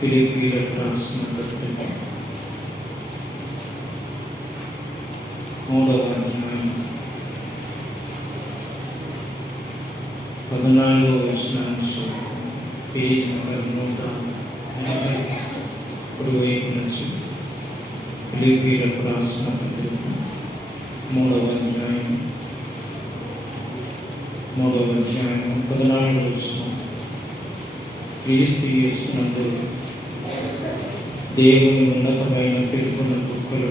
ఫిలిప్పీయులకు రాసిన పత్రిక 3వ అధ్యాయం 14వ వచనాన్ని పేజ్ నెంబర్ 180 కుడివైపు నుంచి ఫిలిప్పీయులకు రాసిన పత్రిక 3వ అధ్యాయం 14వ వచనం. క్రీస్తు యేసునందు దేవుని ఉన్నతమైన పిలుపున దుఃఖులు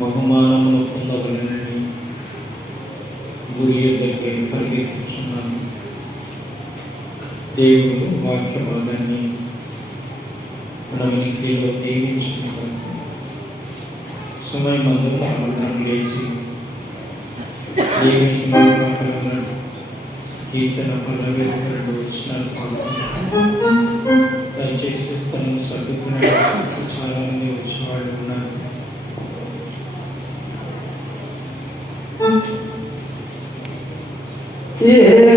బహుమానమును పొందవలెనని గురి యొద్దకు పరిగెత్తుచున్నాను. దేవుడు వాక్య భాగాన్ని మన వినికిడిలో దీవించుకుంటాను. సమయం మందు మనం లేచి దేవునికి మాట్లాడుతున్న కీర్తన 12 వచనాలు దయచేసి స్థలం సర్దుకునే చాలా మంది వచ్చిన వాళ్ళు ఉన్నారు. Yeah.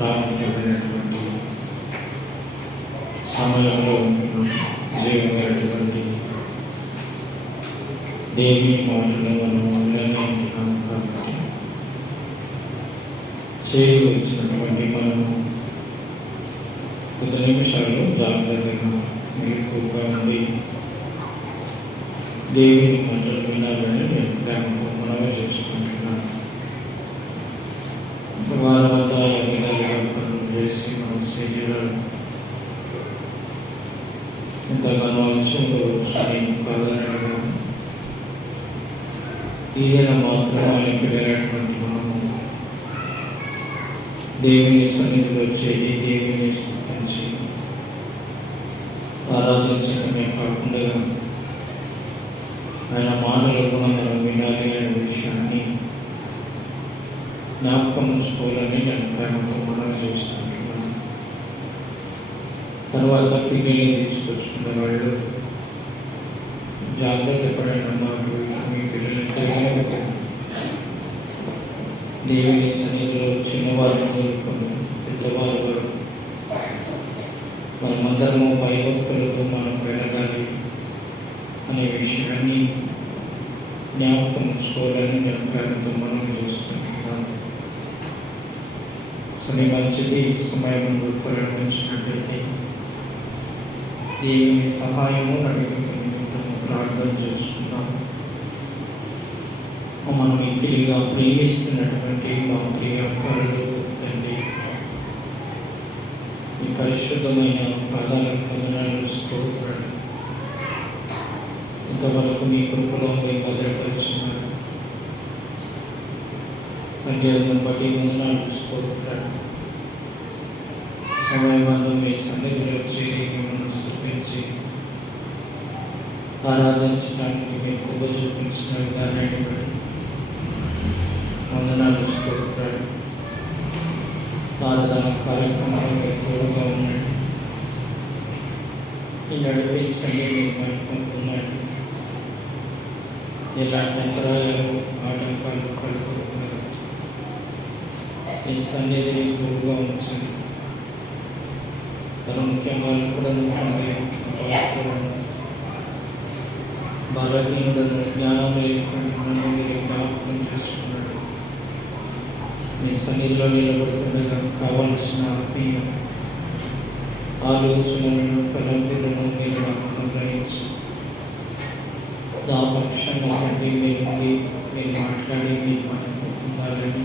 ప్రాముఖ్యమైనటువంటి సమయంలో ఉంటున్నాం. జీవమైనటువంటి దేవుని మాటలు మనం నిర్ణయించున్నాం కాబట్టి చేయవలసినటువంటి మనము కొద్ది నిమిషాలు జాగ్రత్తగా మెలకువగా ఉండి దేవుని మాటలు వినాలని నేను ప్రేమతో మనవి చేసుకుంటున్నాను. వారంతా విధాలుగా పనులు చేసి మన శరీరాలు ఎంతగానో అలసంగా వచ్చి కాదనగా ఈయన మాత్రం ఆయన పిల్లలటువంటి మనము దేవుని సన్నిధిలో చేయి దేవుని స్తుతించి ఆరాధించడమే కాకుండా ఆయన మాటలు కూడా మనం వినాలి అనే విషయాన్ని జ్ఞాపకం ఉంచుకోవాలని నేను ప్రేమతో మనవి చేస్తుంటున్నాను. తర్వాత పిల్లల్ని తీసుకొచ్చుకున్న వాళ్ళు జాగ్రత్త పడిన మాట మీ పిల్లలు ఎంతగానో దేవుని సన్నిధిలో చిన్నవారు మొదలుకొని పెద్దవారు వరకు మనమందరము భయభక్తులతో మనం వెళ్ళగాలి అనే విషయాన్ని జ్ఞాపకం ఉంచుకోవాలని నేను ప్రేమతో మనవి చేస్తుంటున్నాను. మంచిది సమయం ప్రారంభించినట్లయితే దేవుని సహాయము నడిపించడం ప్రార్థన చేసుకున్నాము. మనం ఇంటిగా ప్రేమిస్తున్నటువంటి మా ప్రియ పరులు తండ్రి, ఈ పరిశుద్ధమైన పాదాలకు వందనాలు స్తోత్రాలు. ఇంతవరకు మీ కృపలో మీరు భద్రపరిచినారు తండ్రి, అందుని బట్టి వందనాలు స్తోత్రాలు. సమయమందు మీ సన్నిధిలో చేరి మిమ్మల్ని స్తుతించి ఆరాధించడానికి మీ కృప చూపించిన విధానాన్ని బట్టి వందనాలు స్తోత్రాలు. ఆరాధన కార్యక్రమంలో మీరు తోడుగా ఉండండి, ఈ నడిపించండి, మీకు మహిమపడుతున్నాడు. ఎలాంటి అంతరాయాలు ఆటంకాలు కలుగుతున్నాయి ఈ సన్నిధిని తోడుగా ఉంచండి. ముఖ్యంగా కూడా బలహీనులను జ్ఞానం లేకుండా మీరు జ్ఞాపకం చేసుకున్నాడు. మీ సన్నిధిలో నిలబడుతుండగా కావలసిన ఆత్మీయ ఆలోచనలను తలంపులను మీరు నాకు అనుగ్రహించి నా పక్షంగా తండ్రి మీరు మాట్లాడి మీరు మాట్లాడుతున్నారని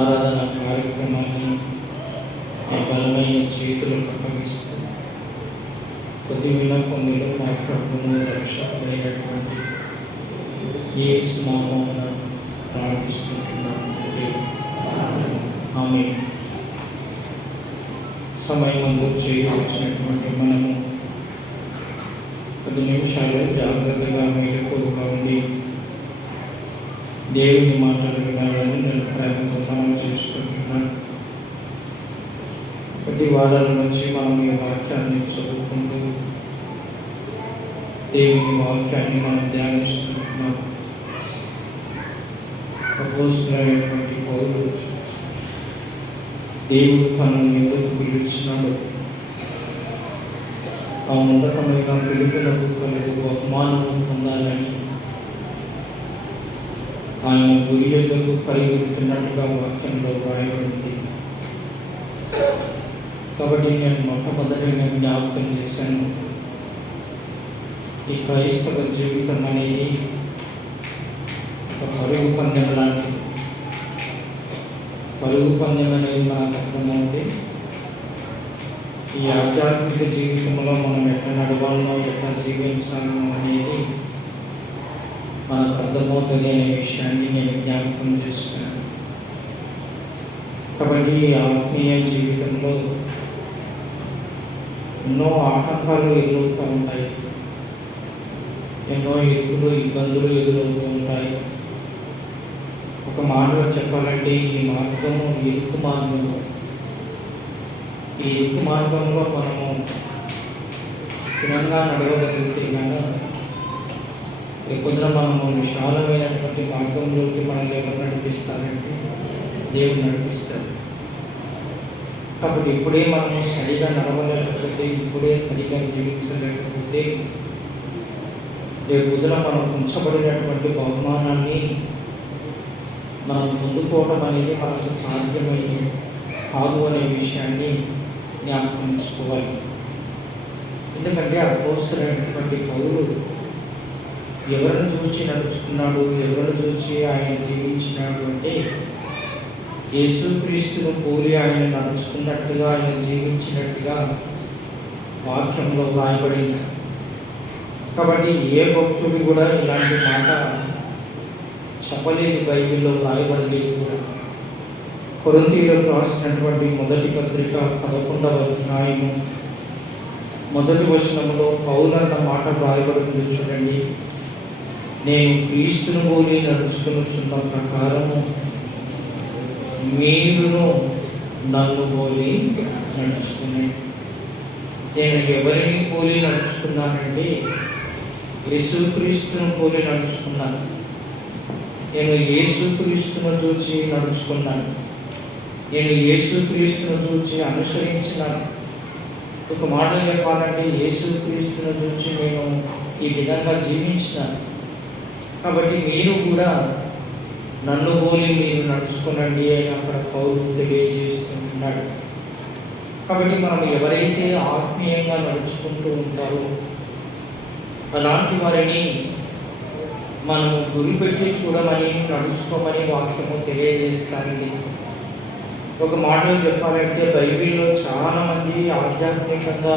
ఆరాధన కార్యక్రమాన్ని మీ బలమైన చేతులకు అప్పగిస్తూ కొద్ది వినకొందిలో మా ప్రభువును రక్షకుడైనటువంటి యేసు నామమున ప్రార్థిస్తుంటున్నాను తండ్రి, ఆమేన్. సమయమందు చేయవలసినటువంటి మనము 10 నిమిషాలు జాగ్రత్తగా మెలకువగా ఉండి దేవుని మాటలు వినాలని నేను ప్రేమతో మనవి చేసుకుంటున్నాను. ప్రతి వారాల నుంచి మనం ఈ వాక్యాన్ని చదువుకుంటూ దేవుని వాక్యాన్ని మనం ధ్యానిస్తుంటున్నాం. అపోస్తలుడైనటువంటి పౌలు దేవుడు తనను ఎందుకు పిలిచినాడు, ఆ ఉన్నతమైన పిలుపులకు కలుగు బహుమానము పొందాలని ఆయన గురి యొద్దకు పరిగెడుతున్నట్టుగా వాక్యంలో వ్రాయబడింది. కాబట్టి నేను మొట్టమొదటిగా జ్ఞాపకం చేశాను, ఈ క్రైస్తవ జీవితం అనేది ఒక పరుగు పందెం లాంటిది. పరుగు పందెం అనేది మనకు అర్థమవుతే ఈ ఆధ్యాత్మిక జీవితంలో మనం ఎట్లా నడవాలో ఎట్లా జీవించాలో అనేది మనకు అర్థమవుతుంది అనే విషయాన్ని నేను జ్ఞాపకం చేస్తున్నాను. కాబట్టి ఆత్మీయ జీవితంలో ఎన్నో ఆటంకాలు ఎదురవుతూ ఉంటాయి, ఎన్నో ఇబ్బందులు ఎదురవుతూ ఉంటాయి. ఒక మాటలో చెప్పాలంటే ఈ మార్గము ఇరుకు మార్గము. ఈ ఇరుకు మార్గంలో మనము స్థిరంగా నడవగలిగితే కనుక కొందరు మనము విశాలమైనటువంటి మార్గంలోకి మనల్ని ఎవరు నడిపిస్తారంటే దేవుడు నడిపిస్తారు. కాబట్టి ఇప్పుడే మనము సరిగా నడవలేకపోతే, ఇప్పుడే సరిగా జీవించలేకపోతే రేపు పొద్దున మనం ఉంచబడినటువంటి బహుమానాన్ని మనం పొందుకోవడం అనేది మనకు సాధ్యమయ్యే కాదు అనే విషయాన్ని జ్ఞాపకం ఉంచుకోవాలి. ఎందుకంటే అపోస్తలుడైనటువంటి పౌలు ఎవరిని చూసి నడుచుకున్నాడు, ఎవరిని చూసి ఆయన జీవించినాడు అంటే యేసుక్రీస్తును పోలి ఆయన నడుచుకున్నట్టుగా, ఆయన జీవించినట్టుగా వాక్యంలో రాయబడింది. కాబట్టి ఏ భక్తుడు కూడా ఇలాంటి మాట చెప్పలేదు, బైబిల్లో రాయబడలేదు కూడా. కొరింథీయులకు రాసినటువంటి మొదటి పత్రిక 11వ అధ్యాయము మొదటి వచనంలో పౌలు అన్న మాట రాయబడింది చూడండి. నేను క్రీస్తును పోలి నడుచుకున్న ప్రకారము మీరును నన్ను పోలి నడుచుకున్నాను. నేను ఎవరిని పోలి నడుచుకున్నానంటే యేసుక్రీస్తును పోలి నడుచుకున్నాను. నేను యేసుక్రీస్తును చూచి నడుచుకున్నాను. నేను యేసుక్రీస్తును చూచి అనుసరించినాను. ఒక మాట చెప్పాలంటే యేసుక్రీస్తును చూచి నేను ఈ విధంగా జీవించినాను. కాబట్టి మీరు కూడా నన్ను పోలి మీరు నడుచుకునండి అని అక్కడ పౌలు తెలియజేస్తుంటున్నాడు. కాబట్టి మనం ఎవరైతే ఆత్మీయంగా నడుచుకుంటూ ఉంటారో అలాంటి వారిని మనము గురిపెట్టి చూడమని, నడుచుకోమని వాక్యము తెలియజేస్తానండి. ఒక మాటలో చెప్పాలంటే బైబిల్లో చాలామంది ఆధ్యాత్మికంగా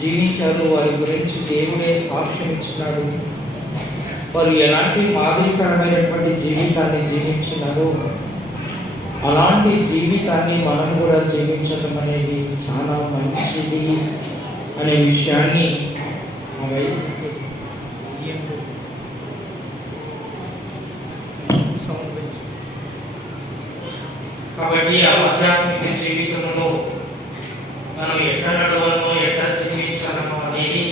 జీవించారు. వారి గురించి దేవుడే సాక్ష్యం ఇచ్చినాడు. వారు ఎలాంటి మాదిరికరమైనటువంటి జీవితాన్ని జీవించినారో అలాంటి జీవితాన్ని మనం కూడా జీవించడం అనేది చాలా మంచిది అనే విషయాన్ని కాబట్టి ఆధ్యాత్మిక జీవితంలో మనం ఎట్లా నడవాలో, ఎట్లా జీవించాలనో అనేది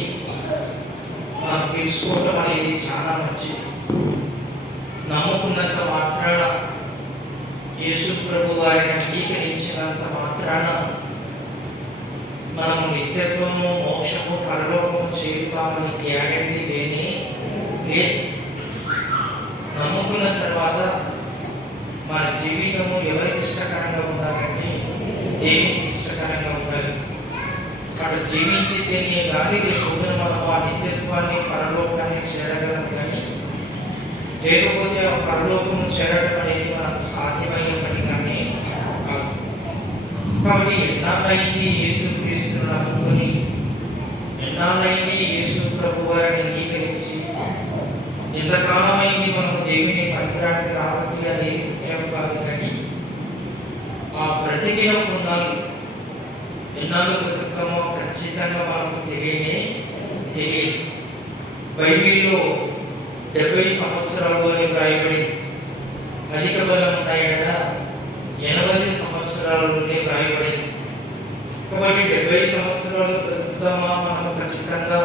మనం తెలుసుకోవటం అనేది చాలా మంచిది. నమ్ముకున్నంత మాత్రాన, యేసు ప్రభు గారిని అంగీకరించినంత మాత్రాన మనము నిత్యత్వము, మోక్షము, పరలోకము చేరుతామని గ్యారెంటీ లేని లేదు. నమ్ముకున్న తర్వాత మన జీవితము ఎవరికి ఇష్టకరంగా ఉండాలంటే దేవునికి ఇష్టకరంగా ఉండాలి. అక్కడ జీవించితేనే కానీ రేపు పొద్దున మనం ఆ నిత్యత్వాన్ని, పరలోకాన్ని చేరగలం. కానీ లేకపోతే ఆ పరలోకము చేరడం అనేది మనకు సాధ్యమయ్యే పని కానీ కాదు. కాబట్టి ఎన్నాళ్ళైంది యేసుక్రీస్తును నమ్ముకొని, ఎన్నాళ్ళైంది యేసు ప్రభు వారిని అంగీకరించి, ఎంతకాలమైంది మనము దేవుని మందిరానికి రాబట్టి అనేది ముఖ్యం కాదు. కానీ ఆ బ్రతికిన పుణ్యాలు ఎన్నాళ్ళు బ్రతుకుతామో ఖచ్చితంగా మనకు తెలియదు. బైబిల్లో 70 సంవత్సరాలు అని వ్రాయబడింది. అధిక బలం ఉన్నాయన 80 సంవత్సరాలనే వ్రాయబడింది. కాబట్టి 70 సంవత్సరాలు బ్రతుకుతామా మనము ఖచ్చితంగా,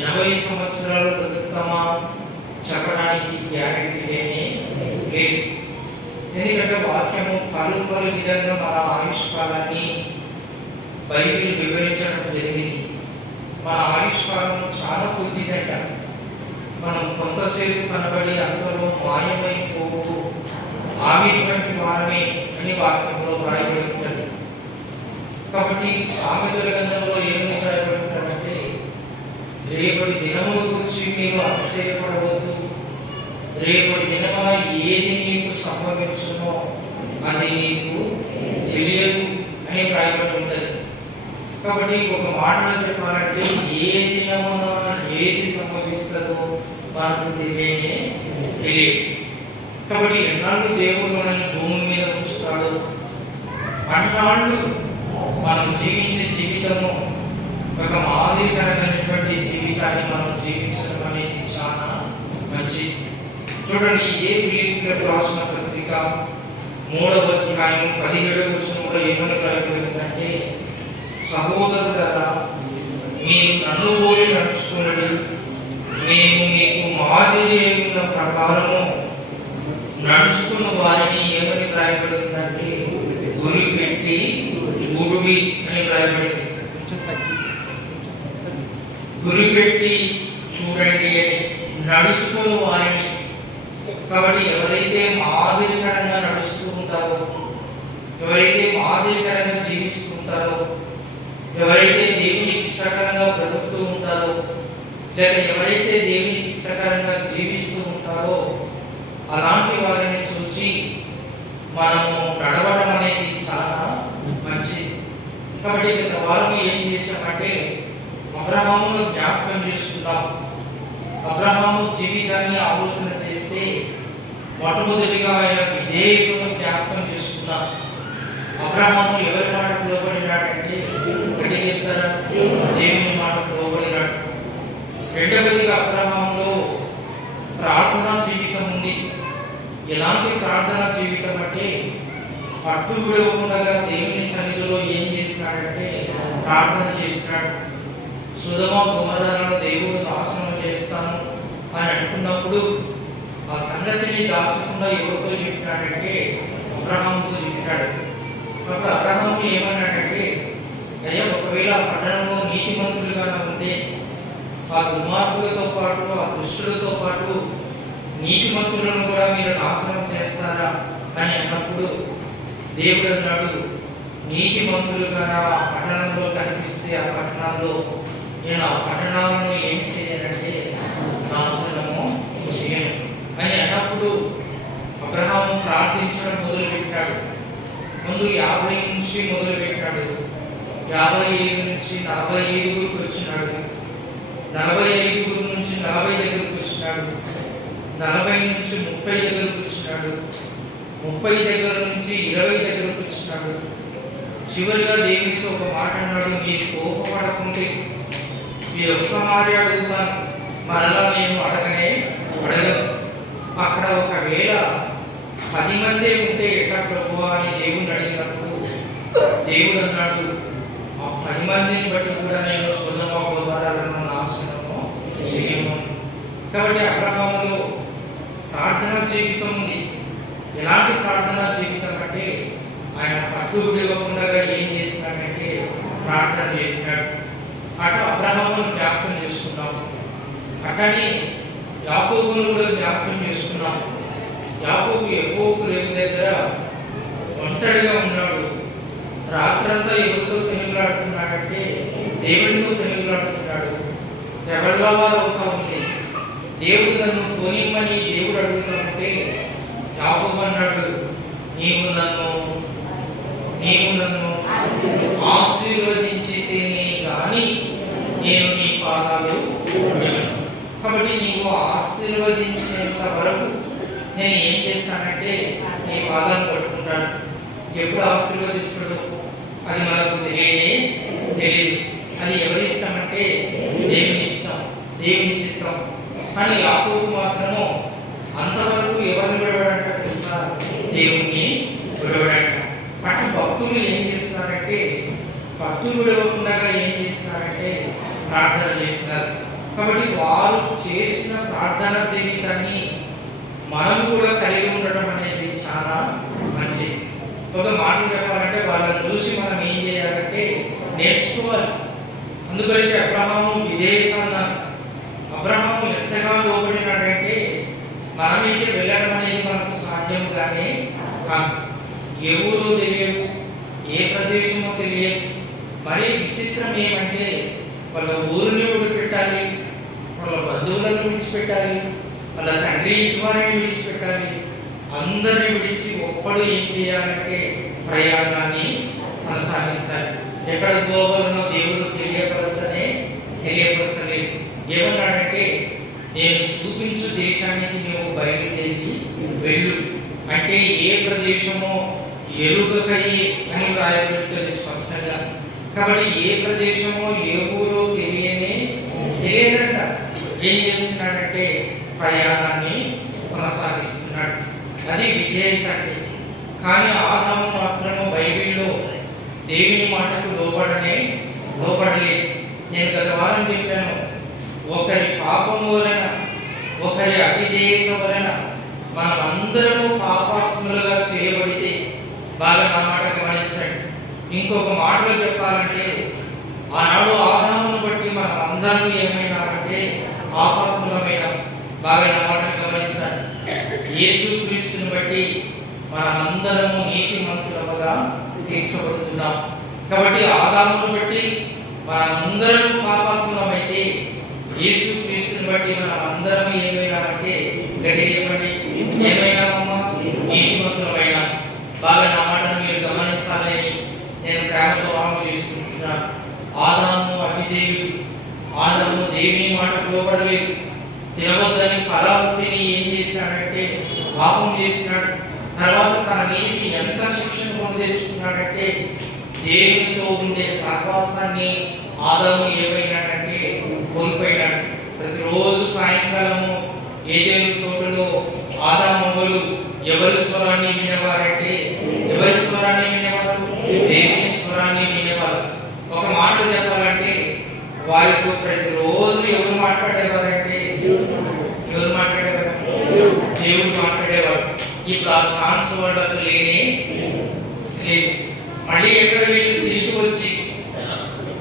80 సంవత్సరాలు బ్రతుకుతామా చెప్పడానికి గ్యారెంటీ లేదు. ఎందుకంటే వాక్యము పలు విధంగా మన ఆయుష్కాలాన్ని బైబిల్ వివరించడం జరిగింది. మన ఆయుష్కాలము చాలా కొద్దిదంట. మనం కొంతసేపు కనబడి అంతలో మాయమైపోతూ ఆవిరి వంటి వారమే అని వాక్యంలో వ్రాయబడి ఉంటుంది. కాబట్టి సామెతల గ్రంథంలో ఏమి వ్రాయబడి ఉంటుందంటే, రేపటి దినముల గురించి మీరు అతిశయపడవద్దు, రేపటి దినమున ఏది నీకు సంభవించునో అది నీకు తెలియదు అని వ్రాయబడి ఉంటుంది. కాబట్టి ఒక మాటలో చెప్పాలంటే ఏ దినమున ఏది సంభవిస్తుందో మనకు తెలియదు. కాబట్టి ఎన్నాళ్ళు దేవుడు మనల్ని భూమి మీద ఉంచుతాడు, అన్నాళ్ళు మనం జీవించే జీవితము ఒక మాదిరికరమైనటువంటి జీవితాన్ని మనం జీవించడం అనేది చాలా మంచిది. చూడండి, ఇదే ఫిలిప్పీయులకు రాసిన పత్రిక 3వ అధ్యాయం 17వ వచనంలో ఏమని రాయబడిందంటే, సహోదరులారా, మీరు నన్ను పోలి నడుచుకుని నేను మీకు మాదిరి అయిన ప్రకారము నడుచుకున్న వారిని ఏమని రాయబడిందంటే గురి గురి అని రాయబడింది. గురి పెట్టి చూడండి అని, నడుచుకొని వారిని. కాబట్టి ఎవరైతే మాదిరికరంగా నడుస్తూ ఉంటారో, ఎవరైతే మాదిరికరంగా జీవిస్తుంటారో, ఎవరైతే దేవునికి ఇష్టకరంగా బ్రతుకుతూ ఉంటారో, లేక ఎవరైతే దేవునికి ఇష్టకరంగా జీవిస్తూ ఉంటారో అలాంటి వారిని చూసి మనము నడవడం అనేది చాలా మంచిది. కాబట్టి గత వారం ఏం చేశామంటే అబ్రహామును జ్ఞాపకం చేసుకున్నాం. అబ్రహాము జీవితాన్ని ఆలోచన చేస్తే మొట్టమొదటిగా ఆయన విధేయతను జ్ఞాపకం చేసుకున్నాం. అబ్రహాము ఎవరి మాటకు లోబడినాడంటే, గట్టిగా చెప్తారా? దేవుని మాటకు లోబడినాడు. రెండవదిగా అబ్రహాములో ప్రార్థనా జీవితం ఉంది. ఎలాంటి ప్రార్థనా జీవితం అంటే పట్టు విడవకుండా దేవుని సన్నిధిలో ఏం చేసినాడంటే ప్రార్థన చేసినాడు. సొదొమ గొమొర్రాలను దేవుడు నాశనం చేస్తాను అని అనుకున్నప్పుడు ఆ సంగతిని దాచకుండా ఎవరితో చెప్పినాడంటే అబ్రహాముతో చెప్పినాడు. కాబట్టి అబ్రహాము ఏమన్నాడంటే, అయ్యా ఒకవేళ ఆ పట్టణంలో నీతిమంతులుగానే ఉంటే ఆ దుర్మార్గులతో పాటు ఆ దుష్టులతో పాటు నీతిమంతులను కూడా మీరు నాశనం చేస్తారా అని అన్నప్పుడు దేవుడు అన్నాడు, నీతిమంతులుగా ఆ పట్టణంలో కనిపిస్తే ఆ పట్టణాల్లో నేను ఆ పట్టణాలను ఏం చేయాలంటే నాశనము చేయను అని అన్నప్పుడు అబ్రహాము ప్రార్థించడం మొదలుపెట్టాడు. ముందు 50 నుంచి మొదలుపెట్టాడు. 55 నుంచి 45 వచ్చినాడు. 45 నుంచి 40 దగ్గరకు వచ్చినాడు. 40 నుంచి 30 దగ్గరకు వచ్చినాడు. 30 దగ్గర నుంచి 20 దగ్గరకు వచ్చినాడు. చివరిగా దేవునితో ఒక మాట అన్నాడు, మీరు కోపపడకుంటే మీ ఒక్క మారి అడుగుతాను, మరలా నేను అడగను. అక్కడ ఒకవేళ 10 మంది ఉంటే ఎట్లా ప్రభువా అని దేవుని అడిగినప్పుడు దేవుడు అన్నాడు, ఆ 10 మందిని బట్టి కూడా నేను సొదొమ గొమొర్రాలను నాశనము చేయను. కాబట్టి అబ్రహాములో ప్రార్థనా జీవితం ఉంది. ఎలాంటి ప్రార్థనా జీవితం అంటే ఆయన పట్టు విడవకుండా ఏం చేసినాడంటే ప్రార్థన చేసినాడు. అటు అబ్రహామును జ్ఞాపకం చేసుకున్నాం. అట్టని యాకోబును కూడా జ్ఞాపకం చేసుకున్నాం. యాకోబు యెహోవా రేవు దగ్గర ఒంటరిగా ఉన్నాడు. రాత్రంతా ఎవరితో పెనుగులాడుతున్నాడంటే దేవుడితో పెనుగులాడుతున్నాడు. తెవళ్ళవారు అవుతా ఉంది. దేవుడు నన్ను పోనిమ్మని దేవుడు అడుగుతా ఉంటే యాకోబు అన్నాడు, నీవు నన్ను ఆశీర్వదించితేనే కానీ నేను నీ పాదాలు విడవను. కాబట్టి నీవు ఆశీర్వదించేంత వరకు నేను ఏం చేస్తానంటే నీ పాదాలు పట్టుకుంటాను. ఎప్పుడు ఆశీర్వదిస్తాడు అది మనకు తెలియదు. అది ఎవరి ఇష్టం అంటే దేవుని ఇష్టం, దేవుని చిత్తం. కానీ యాకోబు మాత్రము అంతవరకు ఎవరిని విడవడంట తెలుసా? దేవుణ్ణి విడవడంట. అటు భక్తులు ఏం చేస్తున్నారంటే పట్టు విడవకుండా ఏం చేస్తున్నారంటే ప్రార్థన చేస్తున్నారు. కాబట్టి వారు చేసిన ప్రార్థన జీవితాన్ని మనము కూడా కలిగి ఉండడం అనేది చాలా మంచిది. ఒక మాట చెప్పాలంటే వాళ్ళని చూసి మనం ఏం చేయాలంటే నేర్చుకోవాలి. అందుకైతే అబ్రహాము విధేయత అన్నారు. అబ్రహాము ఎంతగా లోబడినాడంటే మనమైతే వెళ్ళడం అనేది మనకు సాధ్యముగానే కాదు. ఏ ఊరో తెలియదు, ఏ ప్రదేశమో తెలియదు. మరి విచిత్రం ఏమంటే వాళ్ళ ఊరిని విడిచిపెట్టాలి, వాళ్ళ బంధువులను విడిచిపెట్టాలి, వాళ్ళ తండ్రి వారిని విడిచిపెట్టాలి. అందరినీ విడిచి ఒక్కడు ఏం చేయాలంటే ప్రయాణాన్ని కొనసాగించాలి. ఎక్కడ గోవలనో దేవుడు తెలియపరచలేదు. ఏమన్నాడంటే నేను చూపించు దేశానికి నువ్వు బయలుదేరి వెళ్ళు అంటే ఏ ప్రదేశమో ఎరుగకయే అని రాయబడుతుంది స్పష్టంగా. కాబట్టి ఏ ప్రదేశమో ఏ ఊరో తెలియదంట. ఏం చేస్తున్నాడంటే ప్రయాణాన్ని కొనసాగిస్తున్నాడు. అది విధేయత అంటే. కానీ ఆదాము మాత్రము బైబిల్లో దేవుని మాటకు లోబడలేదు. నేను గత వారం చెప్పాను, ఒకరి పాపం వలన, ఒకరి అవిధేయత వలన మనం అందరము పాపాత్ములుగా చేయబడితే, బాగా నా మాట గమనించండి, ఇంకొక మాటలో చెప్పాలంటే ఆనాడు ఆదామును బట్టి మనం అందరం ఏమైనామంటే పాపాత్ములమైన. బాగా నా మాటను గమనించాలి. యేసుక్రీస్తుని బట్టి మనమందరము నీతిమంతులముగా తీర్చబడుతున్నాం. కాబట్టి ఆదామును బట్టి మనమందరం పాపాత్ములమైతే యేసుక్రీస్తుని బట్టి మనమందరం ఏమైనామంటే గట్టి చెప్పండి, ఏమైనామమ్మా? నీతిమంతులమైన. బాగా నా మాటను మీరు గమనించాలని నేను ప్రేమతో వాము చేసుకుంటున్నాను. ఆదాము అవిధేయుడు. ఆదాము దేవుని మాటకు లోబడలేదు. తినవద్దని పరావృత్తిని ఏం చేసినాడంటే పాపం చేసినాడు. తర్వాత తన మీదకి ఎంత శిక్షను కొని తెచ్చుకున్నాడంటే దేవునితో ఉండే సహవాసాన్ని ఆదాము ఏమైనాడంటే కోల్పోయినాడు. ప్రతిరోజు సాయంకాలము ఏదేను తోటలో ఆదామవ్వలు ఎవరి స్వరాన్ని వినేవారంటే ఎవరి స్వరాన్ని వినేవారు? దేవుని స్వరాన్ని వినేవారు. ఒక మాటలు చెప్పాలంటే వారితో ప్రతిరోజు ఎవరు మాట్లాడేవారంటే ఎవరు మాట్లాడేవారు? దేవుడు మాట్లాడేవాడు. ఇప్పుడు ఆ ఛాన్స్ వాళ్ళకు లేనే లేదు. మళ్ళీ ఎక్కడ వీళ్ళు తిరిగి వచ్చి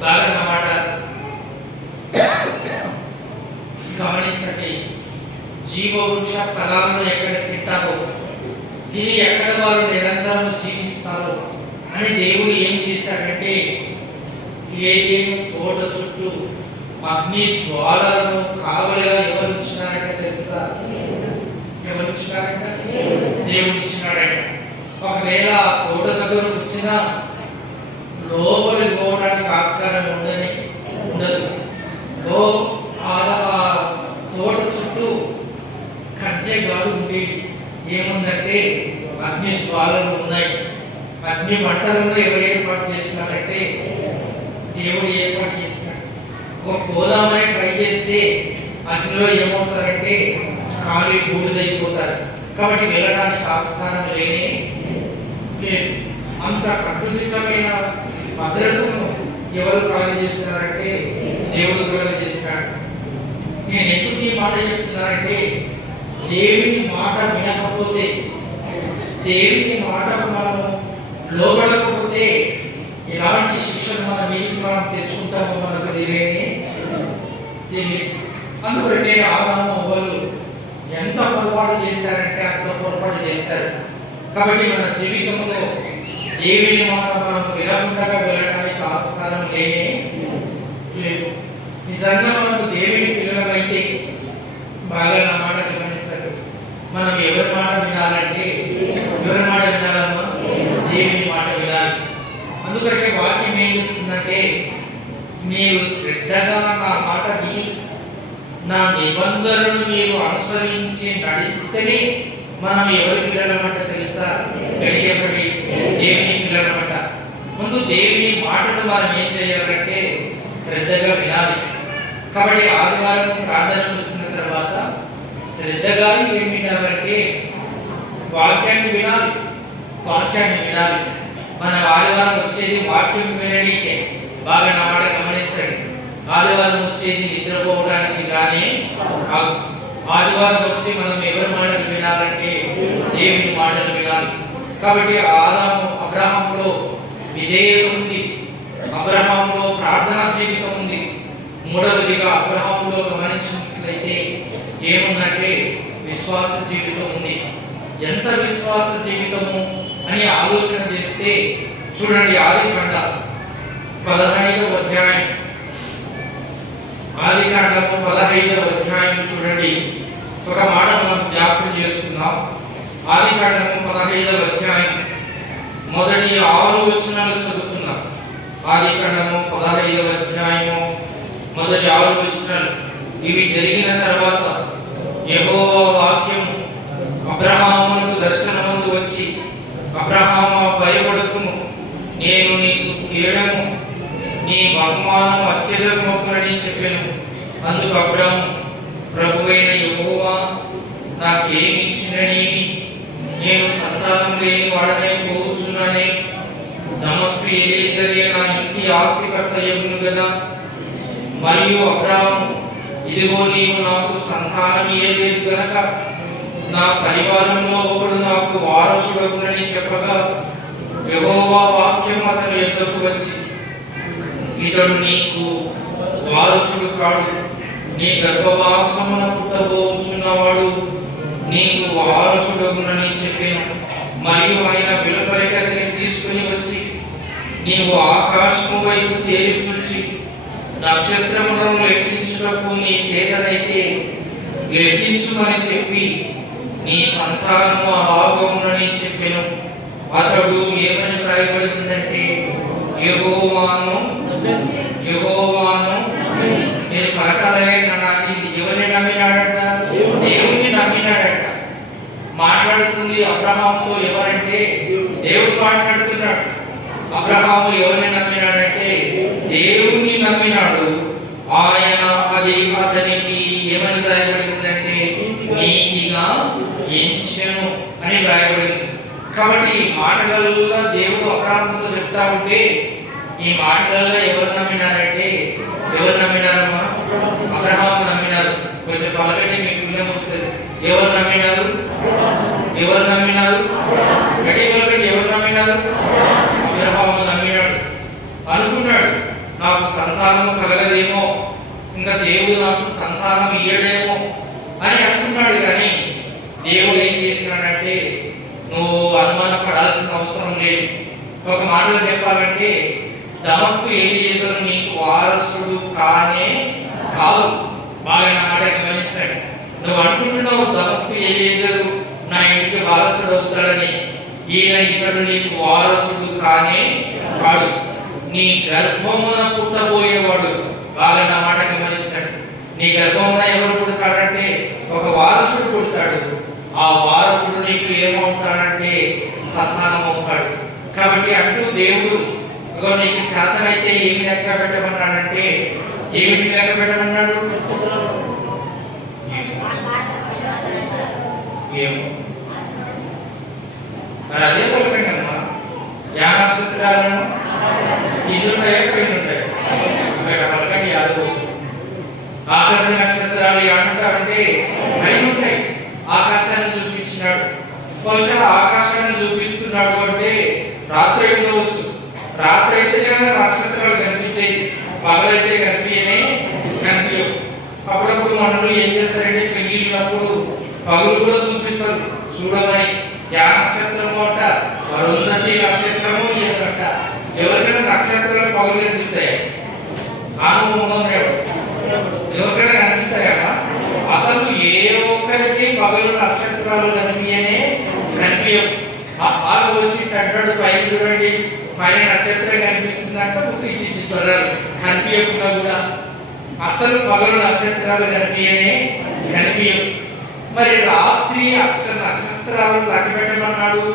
బాగా అన్నమాట గమనించండి. జీవవృక్ష ఫలాలను ఎక్కడ తింటారో తిని ఎక్కడ వారు నిరంతరం జీవిస్తారో అని దేవుడు ఏం చేశాడంటే ఏదేను తోట చుట్టూ అగ్ని జ్వాలను కావలిగా ఎవరు ఇచ్చినారంటే తెలుసా? ఎవరు ఇచ్చినారంట? దేవుడు ఇచ్చినాడంట. ఒకవేళ తోట దగ్గర వచ్చినా లోపలికి పోవడానికి ఆస్కారం ఉండదు. తోట చుట్టూ కంచె గాడు ఉండేది. ఏముందంటే అగ్ని జ్వాలలు ఉన్నాయి. అగ్ని మంటలను ఎవరు ఏర్పాటు చేసినారంటే దేవుడు ఏర్పాటు చేసినాడు. ఒక పోదామని ట్రై చేస్తే అగ్నిలో ఏమవుతారంటే ఖాళీ బూడిదైపోతారు. కాబట్టి వెళ్ళడానికి ఆస్కారం లేనే లేదు. అంత కట్టుదిట్టమైన భద్రతను ఎవరు కలగజేసినారంటే దేవుడు కలగజేసినాడు. నేను ఎందుకు ఈ మాట చెప్తున్నానంటే దేవుని మాట వినకపోతే, దేవుని మాటకు మనము లోబడకపోతే ఎలాంటి శిక్షణ మన మీదకి మనం తెచ్చుకుంటామో మనకు తెలియదు. అందుకంటే ఆదాము అవ్వలు ఎంత పొరపాటు చేశారంటే అంత పొరపాటు చేశారు. కాబట్టి మన జీవితంలో దేవుని మాట మనం వినకుండా వెళ్ళడానికి ఆస్కారం లేనే లేదు. నిజంగా మనకు దేవుని పిల్లలమైతే బాగా నా మాట గమనించరు. మనం ఎవరి మాట వినాలంటే ఎవరి మాట వినాలమ్మా? దేవుని మాట వినాలి. అందుకంటే వాక్యం ఏం చెప్తుందంటే మీరు శ్రద్ధగా నా మాట విని నా నిబంధనలను మీరు అనుసరించి నడిస్తేనే మనం ఎవరి పిల్లలమంట తెలుసా? గడియపడి దేవుని పిల్లలమంట. ముందు దేవుని మాటను మనం ఏం చేయాలంటే శ్రద్ధగా వినాలి. కాబట్టి ఆదివారం ప్రార్థన వచ్చిన తర్వాత శ్రద్ధగా ఏం వినాలంటే వాక్యాన్ని వినాలి. మన ఆదివారం వచ్చేది వాక్యం వినడానికే. బాగా నా మాట గమనించండి. ఆదివారం వచ్చేది నిద్రపోవడానికి కానీ కాదు. ఆదివారం వచ్చి మనం ఎవరి మాటలు వినాలంటే దేవుని మాటలు వినాలి. కాబట్టి అబ్రహాములో విధేయత ఉంది, అబ్రహాములో ప్రార్థనా జీవితం ఉంది. మూడవదిగా అబ్రహాములో గమనించినట్లయితే ఏముందంటే విశ్వాస జీవితం ఉంది. ఎంత విశ్వాస జీవితము అని ఆలోచన చేస్తే చూడండి, ఆదికాండము 15వ అధ్యాయం చూడండి. ఒక మాట మనం జ్ఞాపకం చేసుకుందాం. ఆదికాండము 15వ అధ్యాయం మొదటి 6 వచనాలు చదువుకున్నాం. ఆదికాండము 15వ అధ్యాయము మొదటి 6 వచనాలు. ఇవి జరిగిన తర్వాత యెహోవా వాక్యము అబ్రహామునకు దర్శనమందు వచ్చి, అబ్రహామా భయపడకుము, నేను నీకు కేడము, నీ బహుమానం అత్యధికమగునని చెప్పెను. అందుకు అబ్రహాము, ప్రభువైన యెహోవా నాకేమిచ్చినని, నేను సంతానం లేని వాడనే పోవుచున్నానే. దమస్కు ఎలీజరే నా ఇంటి ఆస్తికర్త యగును గదా. మరియు అబ్రహాము, ఇదిగో నీవు నాకు సంతానం ఇయ్యలేదు గనక నా పరివారంలో ఒకడు నాకు వారసుడగునని చెప్పగా, యెహోవా వాక్యం అతని యొద్దకు వచ్చి, ఇతడు నీకు వారసుడు కాడు, నీ గర్భవాసమున పుట్టబోచున్నవాడు నీకు వారసుడగునని చెప్పాను. మరియు ఆయన వెలుపలికి అతని తీసుకుని వచ్చి, నీవు ఆకాశము వైపు తేరి చూచి నక్షత్రములను లెక్కించుటకు నీ చేతనైతే లెక్కించుమని చెప్పి, నీ సంతానము అలాగునని చెప్పెను. అతడు ఏమని వ్రాయబడిందంటే, యెహోవాను నేను పలకాలనే నాగింది. ఎవరిని నమ్మినాడట? దేవుణ్ణి నమ్మినాడట. మాట్లాడుతుంది అబ్రహాముతో ఎవరంటే దేవుడు మాట్లాడుతున్నాడు. అబ్రహాము ఎవరిని నమ్మినాడంటే దేవుణ్ణి నమ్మినాడు. ఆయన అది అతనికి ఏమని వ్రాయబడి ఉందంటే నీతిగా ఎంచెను అని వ్రాయబడింది. కాబట్టి ఈ మాటలలో దేవుడు అబ్రహాముతో చెప్తా ఉంటే, ఈ మాటలలో ఎవరు నమ్మినారంటే ఎవరు నమ్మినారమ్మా? అబ్రహాము నమ్మినారు. కొంచెం పలకండి, మీకు వినయం వస్తుంది. ఎవరు నమ్మినారు? ఎవరు నమ్మినారు? గట్టి పలకండి. ఎవరు నమ్మినారు? అబ్రహాము నమ్మినాడు. అనుకున్నాడు, నాకు సంతానము కలగదేమో, ఇంకా దేవుడు నాకు సంతానం ఇయ్యడేమో అని అనుకున్నాడు. కానీ దేవుడు ఏం చేసినాడంటే, నువ్వు అనుమానపడాల్సిన అవసరం లేదు. ఒక మాటలో చెప్పాలంటే, దమస్కు ఎలీయెజరు నీకు వారసుడు కానే కాదు. బాగా నా మాట గమనించండి. నువ్వు అనుకుంటున్నావు దమస్కు ఎలీయెజరు నా ఇంటికి వారసుడు అవుతాడని. ఇతడు నీకు వారసుడు కానే కాడు, నీ గర్భమున పుట్టబోయేవాడు. బాగా నా మాట గమనించండి. నీ గర్భమున ఎవరు పుడతాడంటే ఒక వారసుడు పుడతాడు. ఆ వారసుడు నీకు ఏమవుతాడంటే సంతానం అవుతాడు. కాబట్టి అంటూ దేవుడు నీకు చేతనైతే ఏమి లెక్క పెట్టమన్నాడంటే ఏమిటి లెక్క పెట్టమన్నాడు? ఏమో మరి అదే పలకండమ్మా. యా నక్షత్రాలను కిందుంటాయో పైనుంటాయి? ఇక్కడ పలకండి. యాదవ్ ఆకాశ నక్షత్రాలు ఏమంటారంటే పైన ఉంటాయి. ఆకాశాన్ని చూపించినాడు. బహుశా ఆకాశాన్ని చూపిస్తున్నాడు అంటే రాత్రి ఉండవచ్చు. రాత్రి అయితేనే నక్షత్రాలు కనిపించాయి, పగలైతే కనిపించవు. అప్పుడప్పుడు మనల్ని ఏం చేస్తారంటే పెళ్ళిళ్ళప్పుడు పగులు కూడా చూపిస్తారు చూడమని. యా నక్షత్రము అంట, వరుంధతి నక్షత్రము ఏదంట. ఎవరికైనా నక్షత్రాలు పగులు కనిపిస్తాయి? ఎవరికైనా కనిపిస్తాయమ్మా? అసలు ఏ ఒక్కరికి పగలు నక్షత్రాలు కనిపించవు. ఆ సాగు వచ్చి కట్టాడు, పైన చూడండి, పైన నక్షత్రం కనిపిస్తుందంట. ఇంటి త్వరలు కనిపించకుండా కూడా అసలు పగలు నక్షత్రాలు కనిపించవు. మరి రాత్రి నక్షత్రాలు లెక్క పెట్టమన్నాడు.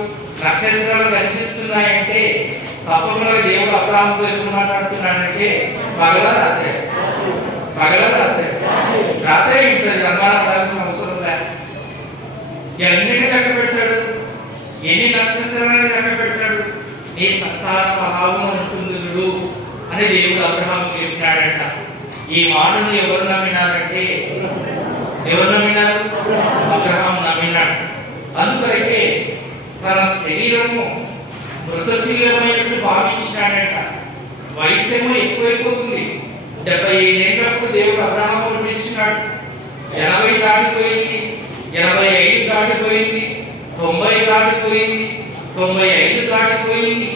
నక్షత్రాలు కనిపిస్తున్నాయంటే తప్పకుండా దేవుడు అబ్రహాముతో ఎప్పుడు మాట్లాడుతున్నాడంటే పగల రాత్రి ఉంటుంది. అనుమానం పడాల్సిన అవసరం లేదు. ఎన్నింటిని లెక్క పెడతాడు? ఎన్ని నక్షత్రాలను లెక్క పెడతాడు? నీ సంతానం అలాగున ఉంటుంది చూడు అని దేవుడు అబ్రహాము చెప్పినాడంట. ఈ మాటను ఎవరు నమ్మినారంటే అబ్రహాము నమ్మినాడు. అందుకొరకే తన శరీరము మృతతుల్యమైనట్టు భావించినాడంట. వయసేమో ఎక్కువైపోతుంది. 75 ఏళ్ళప్పుడు దేవుడు అబ్రహామును పిలిచినాడు. 80 దాటిపోయింది, 85 దాటిపోయింది, 90 దాటిపోయింది, 95 దాటిపోయింది,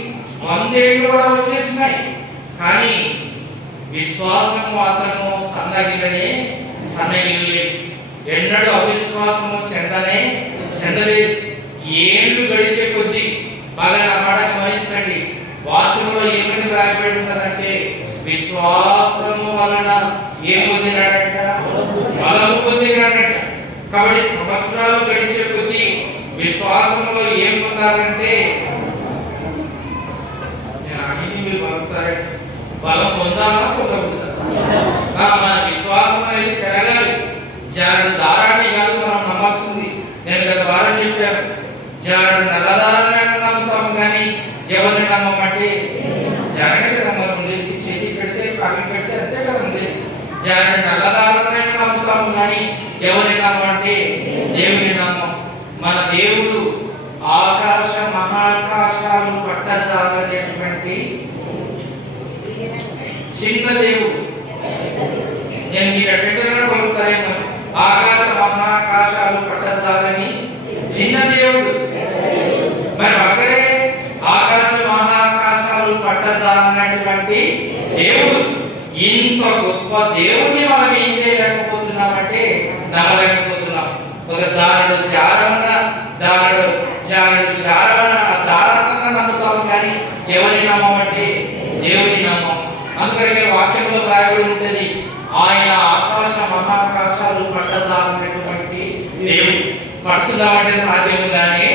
100 ఏళ్ళు కూడా వచ్చేసినాయి. కానీ విశ్వాసం మాత్రము సన్నగిల్లలేదు. ఎన్నడూ అవిశ్వాసము చెందలేదు. ఏళ్ళు గడిచే కొద్దీ బాగా నా మాట గమనించండి. వాక్యంలో ఏమని రాయబడి ఉన్నదంటే విశ్వాసము వలన ఏం పొందినాడంట? బలము పొందినాడంట. కాబట్టి సంవత్సరాలు గడిచే కొద్దీ విశ్వాసంలో ఏం పొందాలంటే మీరు బలుగుతారండి. బలం పొందాలా పొందకూడదా? మన విశ్వాసం అనేది పెరగాలి. జారుడు దారాన్ని కాదు మనం నమ్మాల్సింది. నేను గత వారం చెప్పాను, జారుడు నల్ల దారాన్ని నమ్ముతాము కానీ ఎవరిని నమ్మమంటే జారుడే కదా మనం ఉండేది. చేతి పెడితే కాకి పెడితే అంతే కదా ఉండేది. జారుడు నల్ల దారాన్ని నమ్ముతాము కానీ ఎవరిని నమ్మంటే దేవుని నమ్మం. మన దేవుడు ఆకాశ మహా మహాకాశాలు పట్టజాలనేటువంటి చిన్న దేవుడు. నేను మీరు ఎట్లా పలుకుతారేమో, ఆకాశ మహాకాశాలు పట్టజాలని చిన్న దేవుడు. మరి ఒకరే ఆకాశ మహాకాశాలు పట్టజాలనేటువంటి దేవుడు. ఇంత గొప్ప దేవుణ్ణి మనం ఏం చేయలేకపోతున్నామంటే నమ్మలేకపోతున్నాం. ఒక దానిలో జారమన్నా దారమన్నా నమ్ముతాము, కానీ ఎవరిని నమ్మమంటే దేవుని నమ్మం. అందుకనే వాక్యంలో రాయబడి ఉంటుంది, ఆయన ఆకాశ మహాకాశాలు పట్టజాలనేటువంటి దేవుడు. పట్టుదామంటే సాధ్యముగానే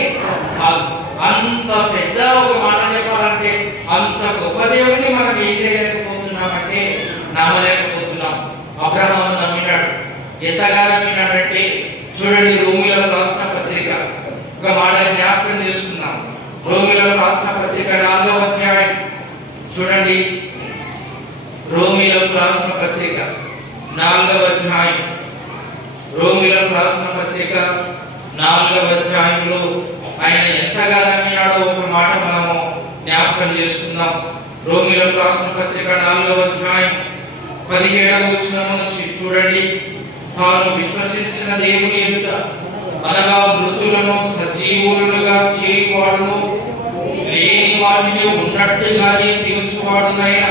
కాదు. అంత పెద్ద ఒక మాట చెప్పాలంటే అంత గొప్ప దేవుడిని మనం ఏం చేయలేకపోతున్నామంటే నమ్మలేకపోతున్నాం. అబ్రహాము నమ్మినాడు. ఎంతగా నమ్మినాడంటే చూడండి, రోమీయులకు రాసిన పత్రిక ఒక మాట జ్ఞాపకం చేసుకున్నాం. రోమీయులకు రాసిన పత్రిక 4వ అధ్యాయం చూడండి. రోమీయులకు రాసిన పత్రిక 4వ అధ్యాయం, రోమీయులకు రాసిన పత్రిక 4వ అధ్యాయంలో ఆయన ఎంతగా నమ్మినాడో ఒక మాట మనము జ్ఞాపకం చేసుకుందాం. రోమీయులకు రాసిన పత్రిక 4వ అధ్యాయం 17వ వచనం నుంచి చూడండి. తాను విశ్వసించిన దేవుని ఎదుట, అనగా మృతులను సజీవులుగా చేయువాడును, లేని వాటిని ఉన్నట్టుగానే పిలుచువాడునైన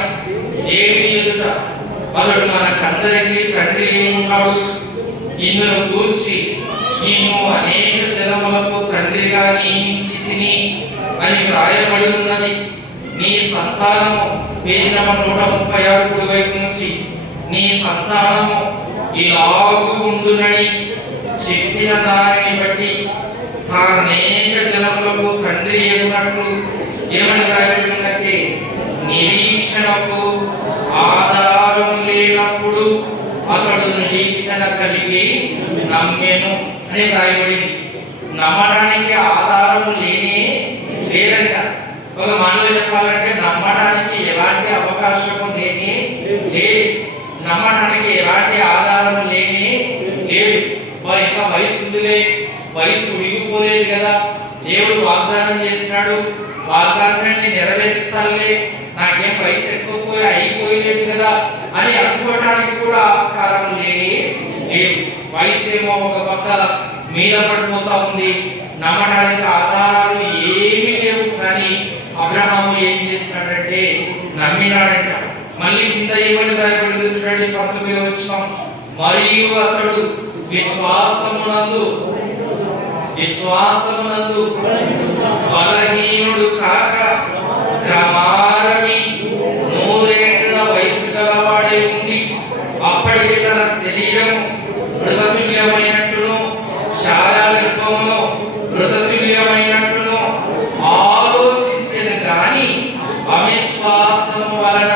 దేవుని ఎదుట అతడు మనకందరికీ తండ్రి అయి ఉన్నాడు. నిన్ను గూర్చి నిన్ను అనేక జనములకు తండ్రిగా నియమించి తిని అని వ్రాయబడి ఉన్నది. నీ సంతానము, పేజీ నంబర్ 136 కుడి వైపు నుంచి, నీ సంతానము ఇలాగు ఉండునని చెప్పిన దానిని బట్టి తానేక జనములకు తండ్రి ఎగునట్లు ఏమని వ్రాయబడి ఉన్నట్టే, నిరీక్షణకు ఆధారము లేనప్పుడు అతడు నిరీక్షణ కలిగి నమ్మెను అని వ్రాయబడింది. నమ్మడానికి ఆధారము లేదంట. ఒక మాటలో చెప్పాలంటే నమ్మడానికి ఎలాంటి అవకాశము లేదు. నమ్మడానికి ఎలాంటి ఆధారము లేదు. ఇంకా వయసు ఉడిగిపోలేదు కదా, దేవుడు వాగ్దానం చేసినాడు, వాగ్దానాన్ని నెరవేరుస్తానులే, నాకేం వయసు ఎక్కువ అయిపోయలేదు కదా అని అనుకోవడానికి కూడా ఆస్కారం లేదు. వయసు ఏమో ఒక పక్కల మీద పడిపోతా ఉంది, నమ్మడానికి ఆధారాలు ఏమీ లేవు. కానీ అబ్రహాము ఏం చేసినాడంటే నమ్మినాడంట. మళ్ళీ కింద ఏమని రాయబడింది చూడండి, 19వ వచనం, మరియు అతడు విశ్వాసమునందు బలహీనుడు కాక ప్రమారమి 100 ఏళ్ల వయసు గలవాడై ఉండి అప్పటికి తన శరీరము మృతతుల్యమైనట్టును శారీరకమును మృతతుల్యమైనట్టును ఆలోచించెను గాని అవిశ్వాసము వలన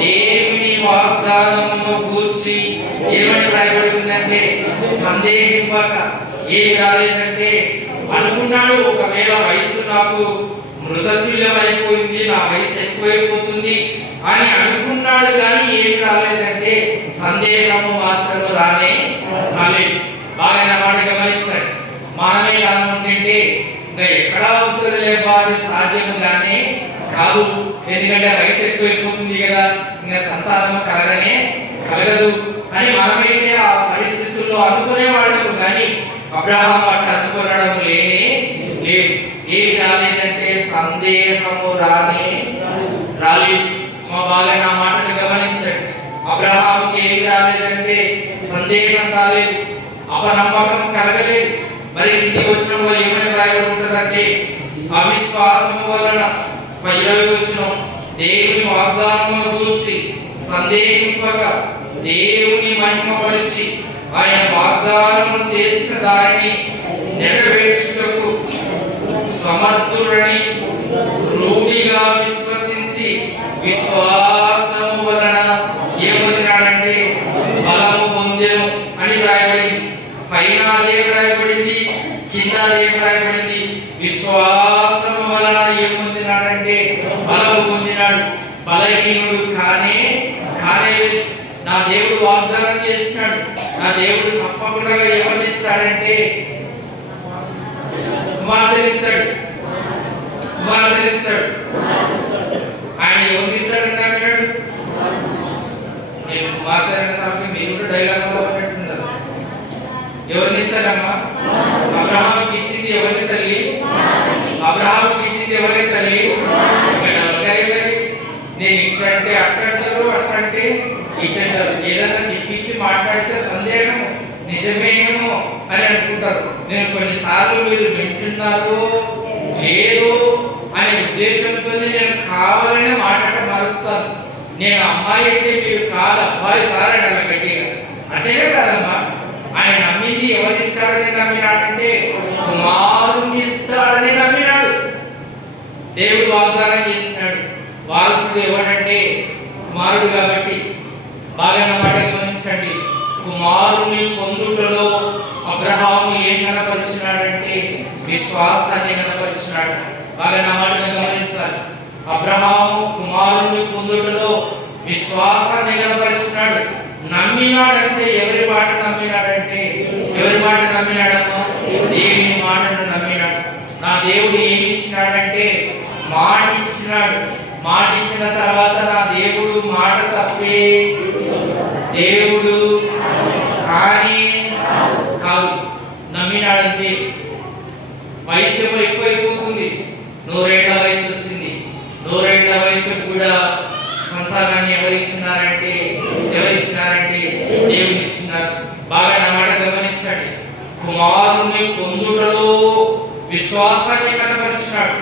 దేవుని వాగ్దానమును గూర్చి ఏమని రాయబడి ఉందంటే సందేహింపక. ఏమి రాలేదంటే అనుకున్నాడు, ఒకవేళ వయసు నాకు మృతతుల్యమైపోయింది, నా వయసు ఎక్కువైపోతుంది అని అనుకున్నాడు, కానీ ఏమి రాలేదంటే సందేహము మాత్రము రాలేదు. బాగా మాట గమనించండి. మనమే అనుకుంటే ఇంకా ఎక్కడా అవుతుంది లేబా అని సాధ్యముగానే కాదు. ఎందుకంటే వయసు ఎక్కువైపోతుంది కదా, ఇంకా సంతానము కలగదు అని మనమైతే ఆ పరిస్థితుల్లో అనుకునే వాళ్ళము. కానీ అబ్రహాము అట్లా అనుకోవడం లేదు. ఏమి రాలేదంటే సందేహము రాలేదు. మా బాగా నా మాటను గమనించండి. అబ్రహాముకి ఏమి రాలేదంటే సందేహం రాలేదు, అపనమ్మకం కలగలేదు. మరి కింది వచనంలో ఏమని రాయబడి ఉంటుందంటే అవిశ్వాసము వలన 20వ వచనం, దేవుని వాగ్దానమును గూర్చి సందేహింపక దేవుని మహిమపరిచి ఆయన వాగ్దానము చేసిన దానిని నెరవేర్చుటకు సమర్థుడని రూఢిగా విశ్వసించి విశ్వాసము వలన ఏమొందినాడంటే బలము పొందెను అని వ్రాయబడింది. పైన అదే వ్రాయబడింది, కింద అదే వ్రాయబడింది. విశ్వాసము వలన ఏం పొందినాడంటే బలము పొందినాడు. బలహీనుడు కాలేదు. నా దేవుడు వాగ్దానం చేసినాడు, నా దేవుడు తప్పకుండా ఎవరిని ఇస్తాడంటే కుమార్తెనిస్తాడు. కుమార్తెను ఇస్తాడు. ఆయన ఎవరిని ఇస్తాడని నమ్మినాడు? నేను కుమార్తె కాబట్టి మీరు కూడా డైలాగ్ మొదలుపెట్టున్నారు. ఎవరిని ఇస్తాడమ్మా? అబ్రహాముకి ఇచ్చింది ఎవరిని తల్లి? అబ్రహాముకి ఇచ్చింది ఎవరిని తల్లి? మరి నేను ఇట్లంటే అట్టంటారు, అట్లంటే ఇట్టంటారు. ఏదన్నా తిప్పించి మాట్లాడితే సందేహం నిజమేనేమో అని అనుకుంటారు. నేను కొన్నిసార్లు మీరు వింటున్నారు లేదు అనే ఉద్దేశంతో నేను కావాలనే మాట మారుస్తాను. నేను అమ్మాయి అంటే మీరు కాదు అబ్బాయి సార్ అని అలా గట్టిగా అంటేనే కాదమ్మా. ఆయన నమ్మింది ఎవరిస్తాడని నమ్మినాడంటే కుమారుని ఇస్తాడని నమ్మినాడు. దేవుడు వాగ్దానం చేసినాడు. వారసుడు ఎవడంటే కుమారుడు కాబట్టి బాగా మాట గమనించండి. కుమారుని పొందుటలో అబ్రహాము ఏం కనపరిచినాడంటే విశ్వాసాన్ని కనపరిచినాడు. బాగా నా మాటను గమనించాలి. అబ్రహాము కుమారుని పొందుటలో విశ్వాసాన్ని కనపరిచినాడు. నమ్మినాడంటే ఎవరి మాట నమ్మినాడంటే ఎవరి మాట నమ్మినాడమ్మా? దేవుని మాటను నమ్మినాడు. నా దేవుడు ఏమి ఇచ్చినాడంటే మాట ఇచ్చినాడు. మాట ఇచ్చిన తర్వాత నా దేవుడు మాట తప్పే దేవుడు కానీ కాదు. నమ్మినాడంటే వయసు ఎక్కువైపోతుంది. 100 ఏళ్ల వయసు వచ్చింది. 100 ఏళ్ల వయసు కూడా సంతానాన్ని ఎవరిచ్చినారంటే దేవుని ఇచ్చినారు. బాగా నా మాట గమనించండి. కుమారుణ్ణి పొందుటలో విశ్వాసాన్ని కనపరిచినాడు.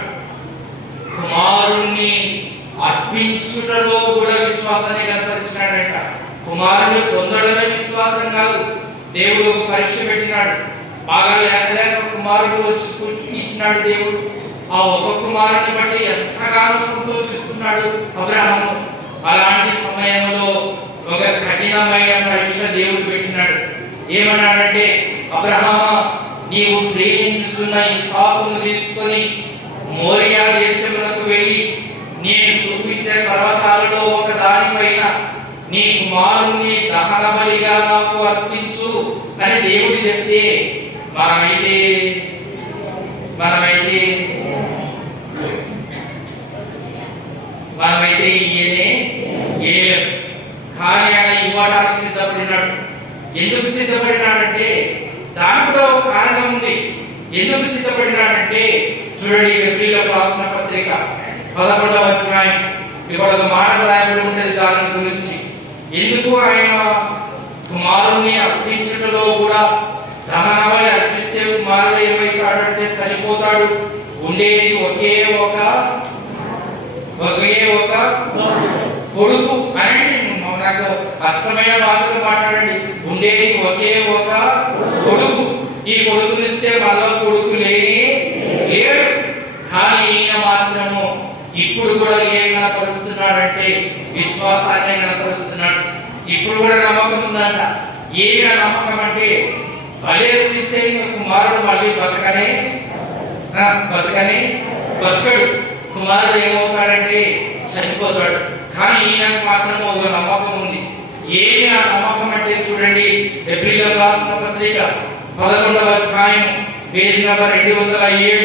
కుమారుణ్ణి అర్పించుటలో కూడా విశ్వాసాన్ని కనపరిచినాడంట. కుమారుణ్ణి పొందడమే విశ్వాసం కాదు. దేవుడు ఒక పరీక్ష పెట్టినాడు. బాగా లేక కుమారుడు వచ్చి ఇచ్చినాడు దేవుడు. ఆ ఒక కుమారుని బట్టి ఎంతగానో సంతోషిస్తున్నాడు అబ్రహాము. అలాంటి సమయంలో ఒక కఠినమైన పరీక్ష దేవుడు పెట్టినాడు. ఏమన్నాడంటే, అబ్రహామా, నీవు ప్రేమించుచున్న ఇస్సాకును తీసుకొని మోరియా దేశములకు వెళ్ళి నేను చూపించే పర్వతాలలో ఒక దానిపైన నీ కుమారుణ్ణి దహన బలిగా నాకు అర్పించు అని దేవుడు చెప్తే మనమైతే ఈయనే కానీ ఆయన ఇవ్వడానికి సిద్ధపడినాడు. ఎందుకు సిద్ధపడినాడంటే దానికి కూడా ఒక కారణం ఉంది. ఎందుకు సిద్ధపడినాడంటే చూడండి, హెబ్రీయులకు రాసిన పత్రిక 11వ అధ్యాయం ఇక్కడ ఒక మాట రాయబడి ఉంటుంది దాని గురించి. ఎందుకు ఆయన కుమారుణ్ణి అర్పించడంలో కూడా దహన బలి అర్పిస్తే కుమారుడు ఏమైతాడంటే చనిపోతాడు. ఉండేది ఒకే ఒక కొడుకు అనండి. నాకు అచ్చమైన భాషలో మాట్లాడండి. ఉండేది ఒకే ఒక కొడుకు. ఈ కొడుకునిస్తే మళ్ళా కొడుకు లేడు. కానీ ఈయన మాత్రము ఇప్పుడు కూడా ఏం కనపరుస్తున్నాడంటే విశ్వాసాన్ని కనపరుస్తున్నాడు. ఇప్పుడు కూడా నమ్మకం ఉందంట. ఏమి ఆ నమ్మకం అంటే బలి అర్పిస్తే కుమారుడు మళ్ళీ బతకడు. కుమారుడు ఏమవుతాడంటే చనిపోతాడు. కానీ ఈయనకు మాత్రం ఒక నమ్మకం ఉంది. ఏమి ఆ నమ్మకం అంటే చూడండి, హెబ్రీయులకు రాసిన పత్రిక 11వ అధ్యాయం పేజీ నంబర్ 207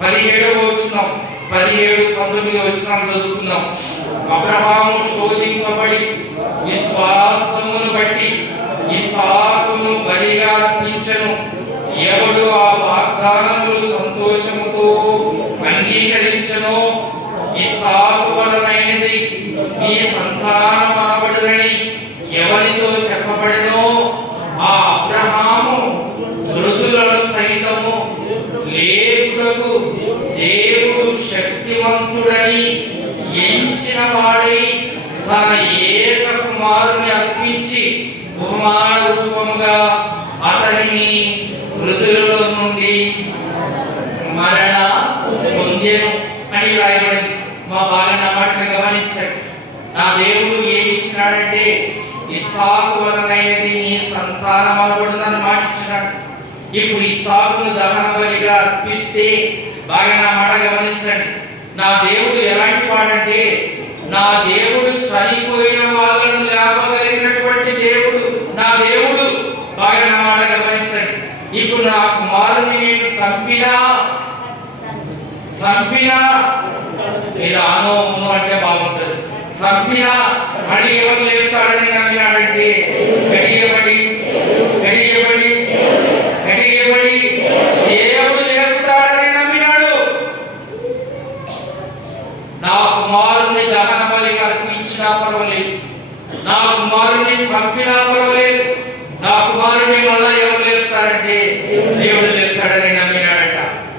17వ వచనం 17-19 వచనం చదువుకుందాం. అబ్రహాము శోధింపబడి విశ్వాసమును బట్టి ఇస్సాకును బలిగా అర్పించెను. ఎవడు ఆ వాగ్దానములు సంతోషముతో అంగీకరించెనో ఇస్సాకు వలనైనది నీ సంతానమనబడునని ఎవరితో చెప్పబడినో ఆ అబ్రహాము మృతులను సహితము లేపుటకు దేవుడు శక్తిమంతుడని ఎంచిన వాడై తన ఏక కుమారుని అర్పించి ఉపమాన రూపముగా అతనిని మృతులలో నుండి మరణ పొందెను అని రాయబడింది. మా బాగా నా మాటను గమనించాడు. నా దేవుడు ఏమి ఇచ్చినాడంటే ఇస్సాకు వలనైనది నీ సంతానం అనబడునని మాట ఇచ్చినాడు. ఇప్పుడు ఇస్సాకును దహన బలిగా అర్పిస్తే బాగా నా మాట గమనించండి. నా దేవుడు ఎలాంటి వాడంటే నా దేవుడు చనిపోయిన వాళ్ళను లేపగలిగినటువంటి దేవుడు నా దేవుడు. బాగా నా మాట గమనించండి. ఇప్పుడు నా కుమారుని నేను చంపినా మీరు ఆనో ఊనో అంటే బాగుంటుంది. చంపినా మళ్ళీ ఎవరు లేపుతాడని నమ్మినాడంటే గడియబడి గడియబడి గడియబడి దేవుడు లేపుతాడని నమ్మినాడు. నా కుమారుణ్ణి దహన బలిగా అర్పించినా పర్వాలేదు, నా కుమారుణ్ణి చంపినా పర్వాలేదు, నా కుమారుణ్ణి మళ్ళా ఎవరు లేపుతారంటే దేవుడు లేపుతాడని నమ్మినాడట.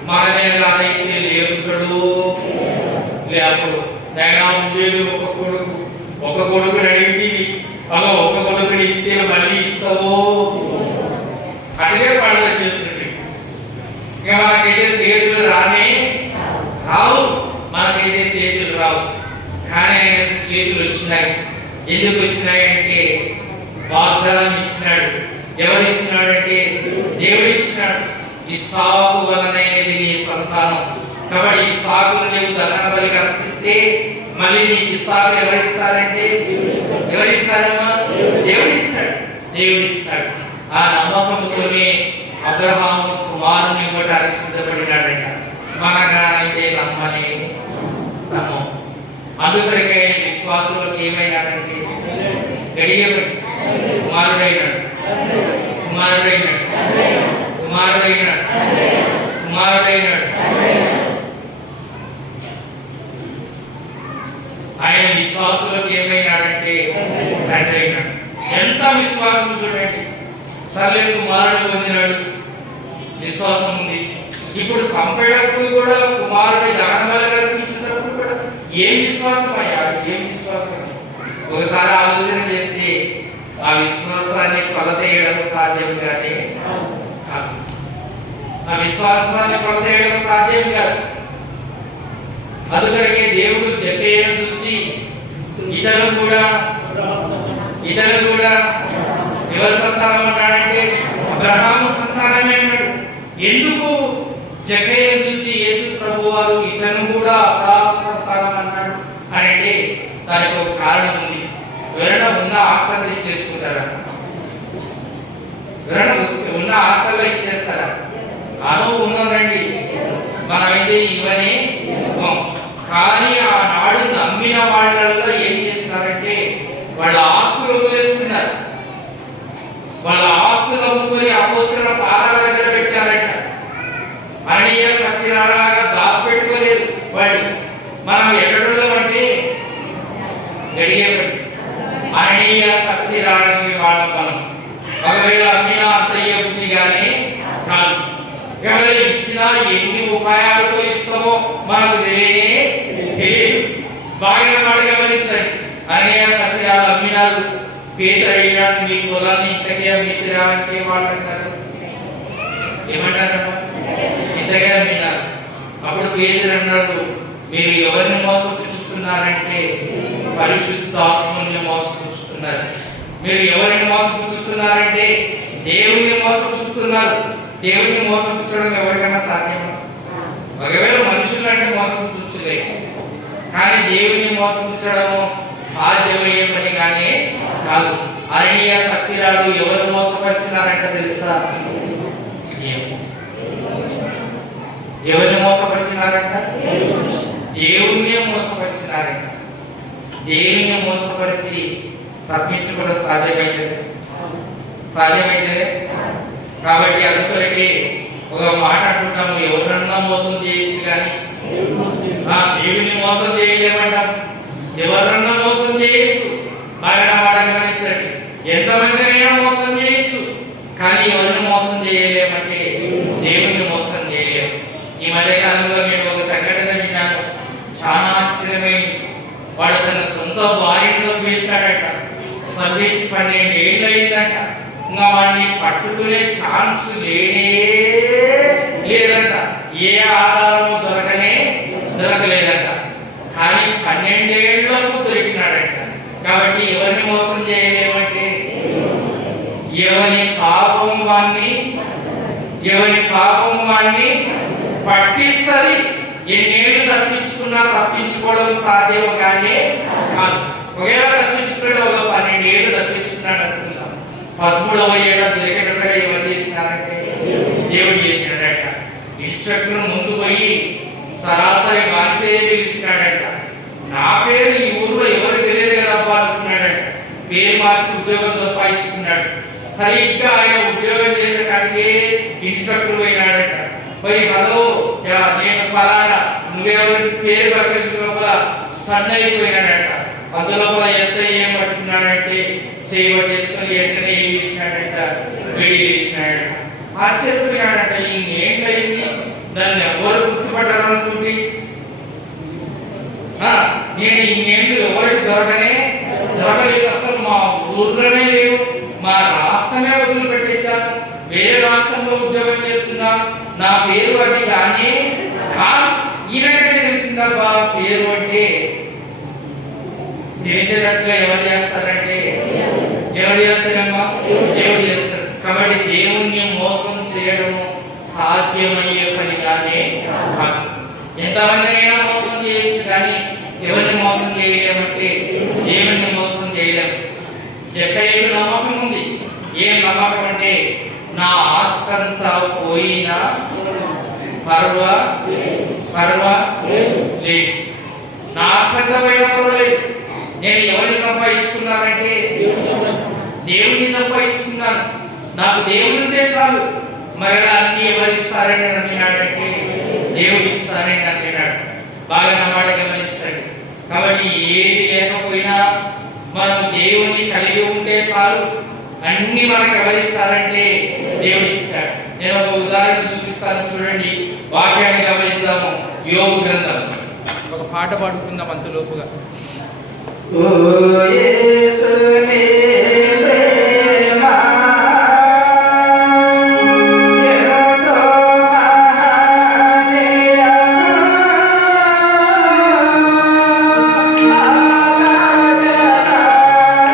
మనమే కాదైతే లేపుతాడు లేపుడు. తేడా ఉండేది ఒక కొడుకుని అడిగి అలా ఒక కొడుకుని ఇస్తే మళ్ళీ ఇస్తావో అడిగే పండుగ చేస్తుంది. ఇక మనకైతే చేతులు రావు, మనకైతే చేతులు రావు. కానీ ఆయనకు చేతులు వచ్చినాయి. ఎందుకు వచ్చినాయంటే వాగ్దానం ఇచ్చినాడు. ఎవరు ఇచ్చినాడంటే దేవుడు ఇచ్చినాడు. ఇస్సాకు వలనైనది నీ సంతానం. కాబట్టి ఇస్సాకును నీవు దహన బలిగా అర్పిస్తే మళ్ళీ నీకు ఇస్సాకు ఎవరిస్తారంటే ఎవరిస్తారమ్మా? దేవుడిస్తాడు, దేవుడిస్తాడు. ఆ నమ్మకంతోనే అబ్రహాము కుమారుని ఇవ్వడానికి సిద్ధపడినాడంట. మనగా అయితే నమ్మం. అందుకొరకైన విశ్వాసులకు ఏమైనాడంటే గడియబడి కుమారుడైనాడు, కుమారుడైనాడు, కుమారుడైనాడు, కుమారుడైనాడు. ఆయన విశ్వాసులకు ఏమైనాడంటే తండ్రి అయినాడు. ఎంత విశ్వాసం చూడండి. సర్లే కుమారుడు పొందినాడు, విశ్వాసం ఉంది. ఇప్పుడు చంపేటప్పుడు కూడా కుమారుడి దహన బలిగా అర్పించేటప్పుడు కూడా ఏం విశ్వాసం అయ్యా, ఏం విశ్వాసం? ఒకసారి ఆలోచన చేస్తే ఆ విశ్వాసాన్ని కొలతేయడం సాధ్యం కానీ కాదు. ఆ విశ్వాసాన్ని కొలతేయడం సాధ్యం కాదు. అందుకనే దేవుడు జక్కయ్యను చూసి ఇతను కూడా ఎవరి సంతానం అన్నాడంటే అబ్రహాము సంతానమే అన్నాడు. ఎందుకు జక్కయ్యను చూసి యేసు ప్రభువారు ఇతను కూడా అబ్రహాము సంతానం అన్నాడు అని అంటే దానికి ఒక కారణం ఉంది. ఎవరైనా ఉన్న ఆస్తులు ఇచ్చేసుకుంటారా? ఎవరైనా ఉన్న ఆస్తుల్లో ఇచ్చేస్తారా? అను ఉన్నానండి, మనమైతే ఇవన్నీ. కానీ ఆనాడు నమ్మిన వాళ్ళల్లో ఏం చేస్తున్నారంటే వాళ్ళ ఆస్తులు వదిలేస్తున్నారు. వాళ్ళ ఆస్తులు అమ్ముకొని అపోస్తలుల పాదాల దగ్గర పెట్టారంట. అననీయ సత్యనారాయణగా దాచిపెట్టుకోలేదు వాళ్ళు. మనం ఎక్కడున్నాం అంటే గడియబడి అననీయ సత్యనారాయణ వాళ్ళ బలం. ఒకవేళ అమ్మినా అంతయ్య బుద్ధిగానే కాదు. ఎవరు ఇచ్చినా ఎన్ని ఉపాయాలతో ఇస్తామో మనకు తెలియదు. బాగా మాట గమనించండి. అననీయ సత్యనారాయణ అమ్మినారు. పేతురు అడిగినాడు, మీ పొలాన్ని ఇంతకే అమ్మితిరా అంటే వాళ్ళు అంటారు, ఏమంటారమ్మా? ఇంతకే అమ్మినారు. అప్పుడు పేతురు అన్నాడు, మీరు ఎవరిని మోసపుచ్చుతున్నారంటే పరిశుద్ధాత్మని మోసపుచ్చుతున్నారు. మీరు ఎవరిని మోసపుచ్చుతున్నారంటే దేవుణ్ణి మోసపుచ్చుతున్నారు. దేవుణ్ణి మోసపుచ్చడం ఎవరికైనా సాధ్యమా? ఒకవేళ మనుషులంటే మోసపుచ్చులే, కానీ దేవుణ్ణి మోసపుచ్చడము సాధ్యమయ్యే పని కానీ కాదు. అననీయ సత్యరాలు ఎవరు మోసపరిచినారంట తెలుసా? ఎవరిని మోసపరిచినారంట? దేవుణ్ణి మోసపరిచినారంట. దేవుణ్ణి మోసపరిచి తప్పించుకోవడం సాధ్యమైతే కాబట్టి అందుకొరకే ఒక మాట అంటున్నాము, ఎవరన్నా మోసం చేయొచ్చు కానీ దేవుణ్ణి మోసం చేయలేమంటాం. ఎవరన్నా మోసం చేయొచ్చు, బాగా మాట గమనించండి. ఎంతమందినైనా మోసం చేయొచ్చు, కానీ ఎవరిని మోసం చేయలేమంటే దేవుణ్ణి మోసం చేయలేము. ఈ మధ్యకాలంలో నేను ఒక సంఘటన విన్నాను, చాలా ఆశ్చర్యమైంది. వాడు తన సొంత భార్యను చంపేశాడట. చంపేసి 12 ఏళ్ళు అయిందంట. ఇంకా వాడిని పట్టుకునే ఛాన్స్ లేదంట. ఏ ఆధారము దొరకలేదంట. కానీ 12 ఏళ్లకు దొరికినాడంట. కాబట్టి ఎవరిని మోసం చేయలేమంటే ఎవరి పాపము వాణ్ణి పట్టిస్తుంది. ఎన్నేళ్ళు తప్పించుకున్నా తప్పించుకోవడం సాధ్యం కానీ కాదు. ఒకవేళ తప్పించుకున్నాడు, ఒక 12 ఏళ్ళు తప్పించుకున్నాడు అనుకుందాం. 13వ ఏళ్ళ దొరికేటట్టుగా ఎవరు చేసినారంటే దేవుడు చేసినాడట. ఇన్స్ట్రక్టర్ ముందు పోయి సరాసరి వారి పేరు పిలిచినాడంట. నా పేరు ఈ ఊర్లో ఎవరికి తెలియదు కదబ్బా అనుకున్నాడంట. పేరు మార్చి ఉద్యోగం సంపాదించుకున్నాడు. సరిగ్గా ఆయన ఉద్యోగం చేసేటానికి ఇన్స్ట్రక్టర్ పోయినాడంట. పోయి హలో నేను పలానా నువ్వెవరి పేరు ప్రకటించిన లోపల సన్ అయిపోయినాడంట. అందులోపల ఎస్ఐ ఏం పట్టుకున్నాడంటే చేయబట్టేసుకొని వెంటనే ఏం చేసినాడంట, వేడి వేసినాడంట. ఆశ్చర్యపోయినాడంట, ఇంకేంటయింది, నన్ను ఎవరు గుర్తుపట్టారనుకుంటే నేను ఇన్నేళ్ళు ఎవరికి దొరకలేదు, అసలు మా ఊర్లోనే లేవు, మా రాష్ట్రమే వదిలిపెట్టించాను, వేరే రాష్ట్రంలో ఉద్యోగం చేస్తున్నాను, నా పేరు అది కానీ కాదు. ఈయనకంటే తెలిసిందబ్బా పేరు అంటే. తెలిసేటట్టుగా ఎవరు చేస్తారంటే ఎవరు చేస్తారమ్మా? దేవుడు చేస్తారు. కాబట్టి దేవుణ్ణి మోసం చేయడము సాధ్యమయ్యే పనిగానే కాదు. ఎంతమందినైనా మోసం చేయొచ్చు, కానీ ఎవరిని మోసం చేయలేమంటే దేవుణ్ణి మోసం చేయలేం. జక్కయ్యకు నమ్మకం ఉంది. ఏం నమ్మకం అంటే, నా ఆస్తంతా పోయినా పర్వా లేదు, నా ఆస్తంతా పోయినా పర్వాలేదు, నేను ఎవరిని సంపాదించుకున్నానంటే దేవుణ్ణి సంపాదించుకున్నాను, నాకు దేవుడు ఉంటే చాలు, మరలా అన్ని ఎవరిస్తారని అంటున్నాడంటే దేవుడు ఇస్తారని అంటున్నాడు. బాగా నా మాట గమనించండి. కాబట్టి ఏది లేకపోయినా మనం దేవుణ్ణి కలిగి ఉంటే చాలు, అన్ని మనకు ఎవరిస్తారంటే దేవుడు ఇస్తాడు. నేను ఒక ఉదాహరణ చూపిస్తాను, చూడండి. వాక్యాన్ని గమనిస్తాము. యోబు గ్రంథం. ఒక పాట పాడుకుందాం అంతలోపుగా. ఓ యేసునే ప్రేమ ఎంతో మహనీయ, ఆకాశ పర్వత సముద్ర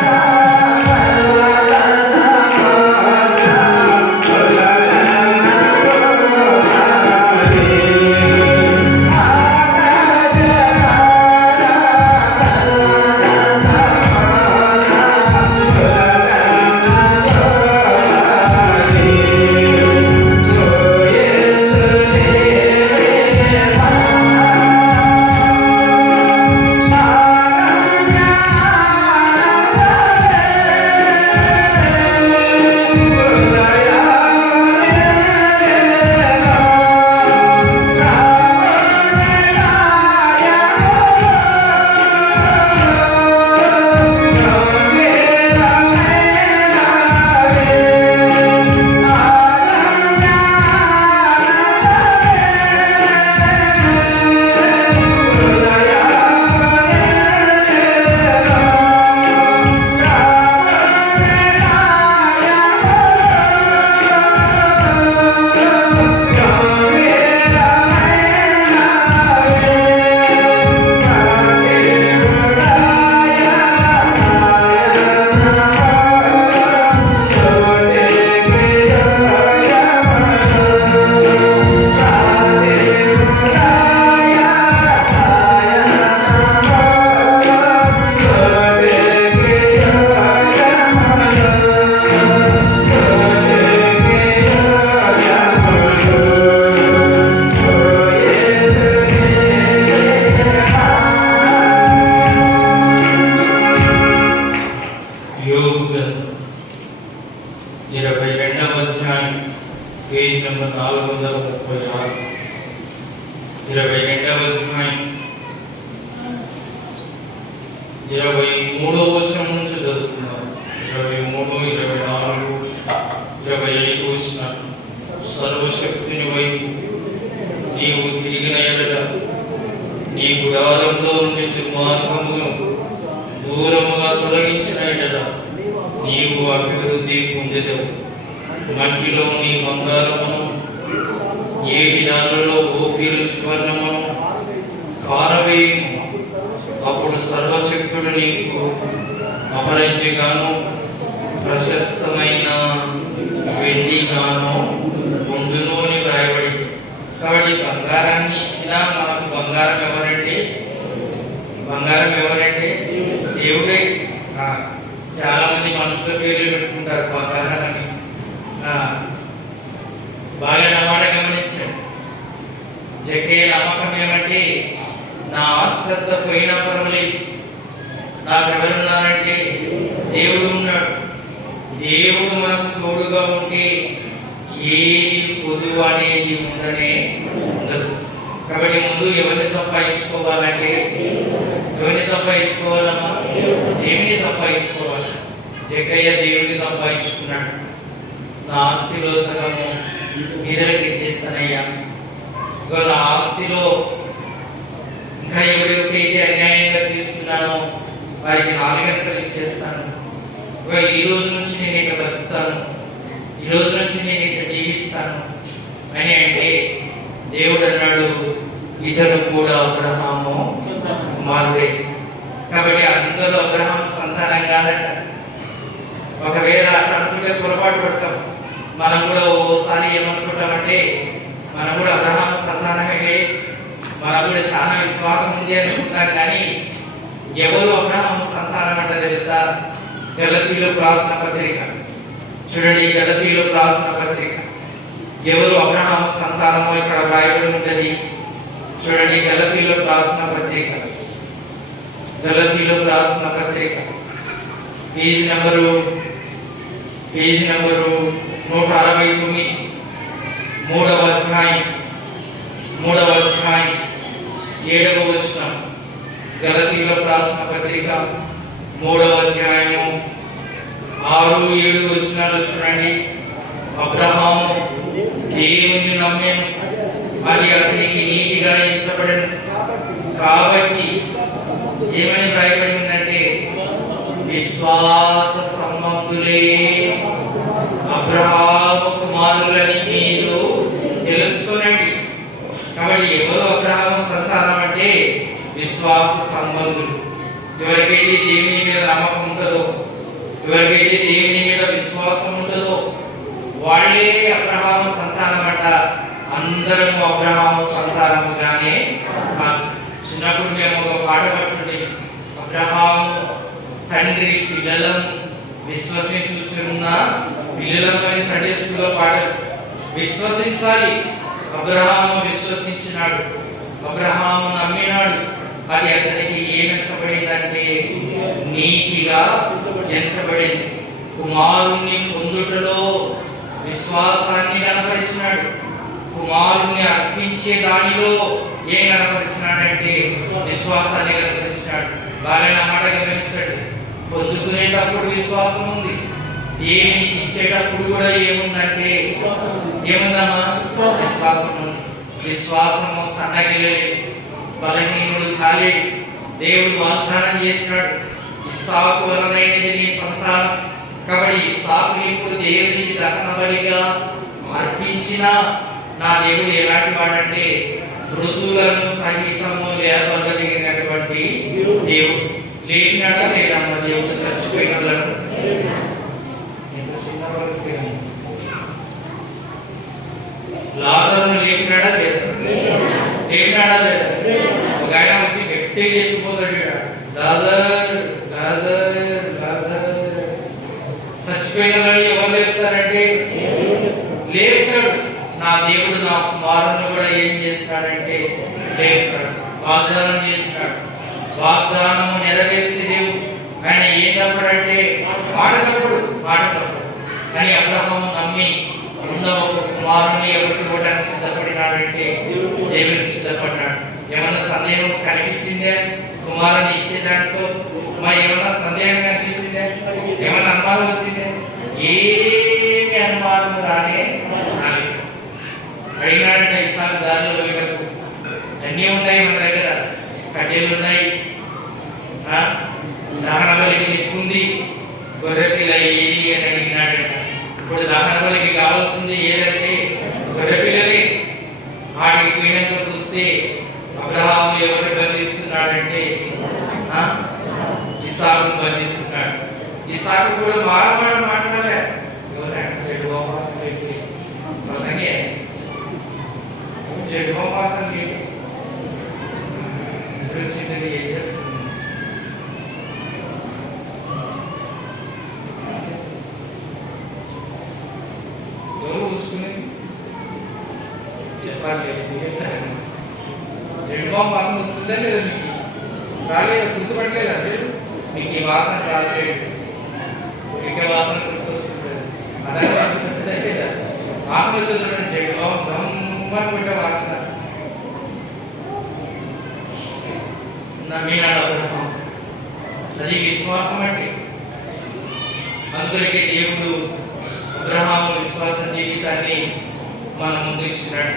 కులకన్న గోదావరి, ఆకాశ పేజ్ నెంబర్ 436, 22వ అధ్యాయం 23వ వచనం నుంచి చదువుతున్నాం. 23, 24, 25 వచనాలు. సర్వశక్తుని వైపు నీవు తిరిగిన ఎడల నీ గుడారంలో నుండి దుర్మార్గమును దూరముగా తొలగించిన ఎడల నీవు అభివృద్ధి పొందెదవు. మట్టిలో నీ బంగారమును, ఏడి రాళ్ళలో ఓఫీరు స్వర్ణమును పారవేయుము. అప్పుడు సర్వశక్తుడు నీకు అపరంజిగాను ప్రశస్తమైన వెండిగాను ఉండును అని వ్రాయబడి. కాబట్టి బంగారాన్ని ఇచ్చినా మనకు బంగారం ఎవరండి? బంగారం ఎవరండి? దేవుడే. చాలా మంది మనుషుల పేర్లు పెట్టుకుంటారు బంగారం అని. బాగా నా మాట గమనించండి. జక్కయ్య నమ్మకం ఏమంటే నా ఆశ్రద్ధ పోయినా పర్వాలేదు, నాకు ఎవరున్నారంటే దేవుడు ఉన్నాడు. దేవుడు మనకు తోడుగా ఉంటే ఏది పొదువు అనేది ఉండనే ఉండదు. కాబట్టి ముందు ఎవరిని సంపాదించుకోవాలంటే ఎవరిని సంపాదించుకోవాలమ్మా? దేవుని సంపాదించుకోవాలి. జక్కయ్య దేవుని సంపాదించుకున్నాడు. నా ఆస్తిలో సగము నిధులకి ఇచ్చేస్తానయ్యా, నా ఆస్తిలో ఇంకా ఎవరికైతే అన్యాయంగా తీసుకున్నానో వారికి 4 గంటలు ఇచ్చేస్తాను. ఈ రోజు నుంచి నేను ఇట్లా బతుకుతాను, ఈ రోజు నుంచి నేను ఇట్లా జీవిస్తాను అని అంటే దేవుడు అన్నాడు, ఇతడు కూడా అబ్రహాము కుమారుడే. కాబట్టి అందరూ అబ్రహాము సంతానం కాదంట. ఒకవేళ అట్లా అనుకుంటే పొరపాటు పడతాం. మనం కూడా ఓసారి ఏమనుకుంటామంటే మనం కూడా అబ్రహాము సంతానమే, మనకు కూడా చాలా విశ్వాసం ఉంది అనుకుంటాం. కానీ ఎవరు అబ్రహాము సంతానం అంటే తెలుసా? గలతీయులకు రాసిన పత్రిక చూడండి, గలతీయులకు రాసిన పత్రిక ఎవరు అబ్రహాము సంతానమో ఇక్కడ రాయబడి ఉంటుంది. చూడండి, గలతీయులకు రాసిన పత్రిక, గలతీయులకు రాసిన పత్రిక పేజీ నెంబరు 169, 3వ అధ్యాయం 7వ వచనం. గలతీయులకు రాసిన పత్రిక 3వ అధ్యాయము 6-7 వచనాలు చూడండి. అబ్రహాము దేవుని నమ్మెను, అది అతనికి నీతిగా ఎంచబడెను. కాబట్టి ఏమని రాయబడి ఉందంటే, విశ్వాస సంబంధులే అబ్రహాము కుమారులని మీరు తెలుసుకోనండి. కాబట్టి ఎవరు అబ్రహాము సంతానం అంటే విశ్వాస సంబంధులు. ఎవరికైతే దేవుని మీద నమ్మకం ఉంటుందో, ఎవరికైతే దేవుని మీద విశ్వాసం ఉంటుందో వాళ్ళే అబ్రహాము సంతానం అంట. అందరము అబ్రహాము సంతానముగానే కాదు. చిన్నప్పుడు మేము ఒక పాట పట్టుకుని, అబ్రహాము తండ్రి పిల్లలం విశ్వసించుచున్న పిల్లలం అని సండే స్కూల్లో పాటలు. విశ్వసించాలి. అబ్రహాము విశ్వసించినాడు, అబ్రహాము నమ్మినాడు. అది అతనికి ఏం ఎంచబడిందంటే నీతిగా ఎంచబడింది. కుమారుణ్ణి పొందుటలో విశ్వాసాన్ని కనపరిచినాడు. కుమారుణ్ణి అర్పించే దానిలో ఏం కనపరిచినాడంటే విశ్వాసాన్ని కనపరిచినాడు. బాగా మాట గమనించాడు. పొందుకునేటప్పుడు విశ్వాసం ఉంది, ఏమిని ఇచ్చేటప్పుడు కూడా ఏముందంటే ఏముందమ్మా? విశ్వాసం ఉంది. విశ్వాసము సన్నగిలేదు, బలహీనుడు కాలేదు. దేవుడు వాగ్దానం చేసినాడు, ఇస్సాకు వలనైనది నీ సంతానం. కాబట్టి ఇస్సాకుని ఇప్పుడు దేవునికి దహన బలిగా అర్పించిన నా దేవుడు ఎలాంటి వాడంటే మృతులను సహితము లేపగలిగినటువంటి దేవుడు. లేపినాడా లేదమ్మా? దేవుడు చచ్చిపోయిన వాళ్ళను ఎంత చిన్నవాళ్ళు లాజరును లేపినాడా లేదా? లేపినాడా లేదా? ఒక ఆయన వచ్చి గట్టిగా చెప్పిపోతాడు, లాజర్ లాజర్ లాజర్. చచ్చిపోయిన వాళ్ళు ఎవరు లేపుతారంటే లేపుతాడు. నా దేవుడు నా కుమారుని కూడా ఏం చేస్తాడంటే లేపుతాడు. వాగ్దానం చేసినాడు, వాగ్దానము నెరవేర్చే దేవుడు. ఆయన ఏం తప్పడంటే మాట తప్పడు. కానీ అబ్రహాము నమ్మి ఉన్న ఒక కుమారుని ఎవరికి ఇవ్వడానికి సిద్ధపడినాడంటే దేవునికి సిద్ధపడినాడు. ఏమన్నా సందేహం కనిపించిందే కుమారుని ఇచ్చేదాంట్లో? ఏమన్నా సందేహం కనిపించిందే? ఏమన్నా అనుమానం వచ్చిందే? ఏమి అనుమానం రాలేదు. అడిగినాడంటే ఇస్సాకు దారిలో పోయేటప్పుడు అన్నీ ఉన్నాయి మన దగ్గర, కట్టెలు ఉన్నాయి, దహన బలికి నిప్పుంది, గొర్రెపిల్ల ఏది అని అడిగినాడంట. ఇప్పుడు దహన బలికి కావాల్సింది ఏదంటే గొర్రెపిల్లనే. వాటికి పోయినాక చూస్తే అబ్రహాము ఎవరు బంధిస్తున్నాడంటే ఇస్సాకును బంధిస్తున్నాడు. ఇస్సాకు కూడా బాగా మాట్లాడలే. ఎవరైనా చెడు ఉపవాసం పెట్టి ప్రసంగే చెడు ఉపవాసం పెట్టి చిన్నది ఏం చేస్తుంది? ఎవరు చూసుకునేది చెప్పాలి. జెండుబాం వాసన వస్తుందా లేదా మీకు? రాలేదు, గుర్తుపట్టలేదా మీరు? మీకు ఈ వాసన రాలేదు, ఇంకా వాసన గుర్తొస్తుంది. అలాగే లేదా వాసన వచ్చే చూడండి, జెండుబాం బ్రహ్మని పెట్టే వాసన. నమ్మినాడు అబ్రహాము, అది విశ్వాసం అంటే. అందుకొరకే దేవుడు అబ్రహాము విశ్వాస జీవితాన్ని మన ముందు ఇచ్చినాడు.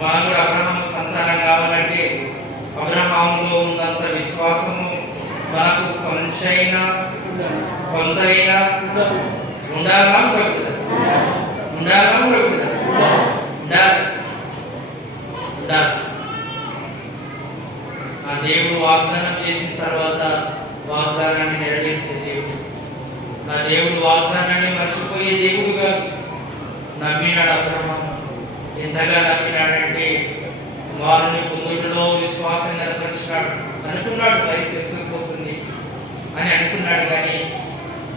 మనం కూడా అబ్రహాము సంతానం కావాలంటే అబ్రహాములో ఉన్నంత విశ్వాసము మనకు కొంతైనా ఉండాలా ఉండకూడదా? ఉండాలా ఉండకూడదా? ఉండాలి. ఆ దేవుడు వాగ్దానం చేసిన తర్వాత వాగ్దానాన్ని నెరవేర్చే దేవుడు. నా దేవుడు వాగ్దానాన్ని మర్చిపోయే దేవుడు కాదు. నమ్మినాడు అబ్రహాము. ఎంతగా నమ్మినాడంటే కుమారుని పొందుటలో విశ్వాసం నెలపరిచినాడు. అనుకున్నాడు వయసు ఎక్కువైపోతుంది అని అనుకున్నాడు, కానీ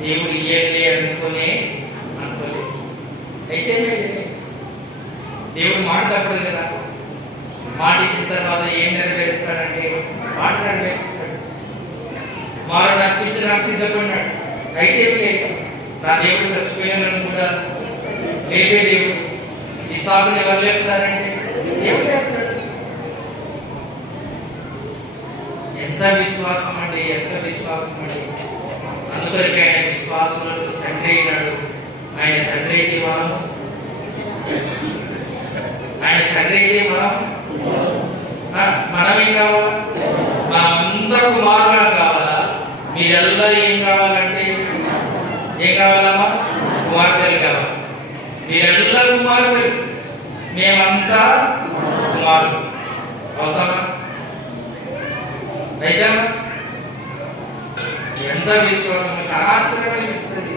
దేవుడు ఇయ్యలే అనుకోలేదు. అయితే దేవుడు మాట తప్పదు కదా. మాట ఇచ్చిన తర్వాత ఏం నెరవేరుస్తాడంటే మాట నెరవేరుస్తాడు. కుమారుడు అర్పించడానికి సిద్ధపడినాడు. అయితే నా దేవుడు చచ్చిపోయానని కూడా లేపే దేవుడు. ఇస్సాకుని ఎవరు లేపుతారంటే దేవుడు లేపుతాడు. ఎంత విశ్వాసం అండి, ఎంత విశ్వాసం అండి. అందుకొరికి ఆయన విశ్వాసులకు తండ్రి అయినాడు. ఆయన తండ్రి అయితే మనము, ఆయన తండ్రి అయితే మనమేం కావాలా? మనమందరూ కుమారుగా కావాలా? మీరెల్లా ఏం కావాలంటే ఏం కావాలమ్మా? కుమార్తెలు కావాలి. మీరెల్లా కుమార్తెలు, మేమంతా కుమారులు అవుతామా? అయితామా? ఎంత విశ్వాసం! చాలా ఆశ్చర్యం అనిపిస్తుంది.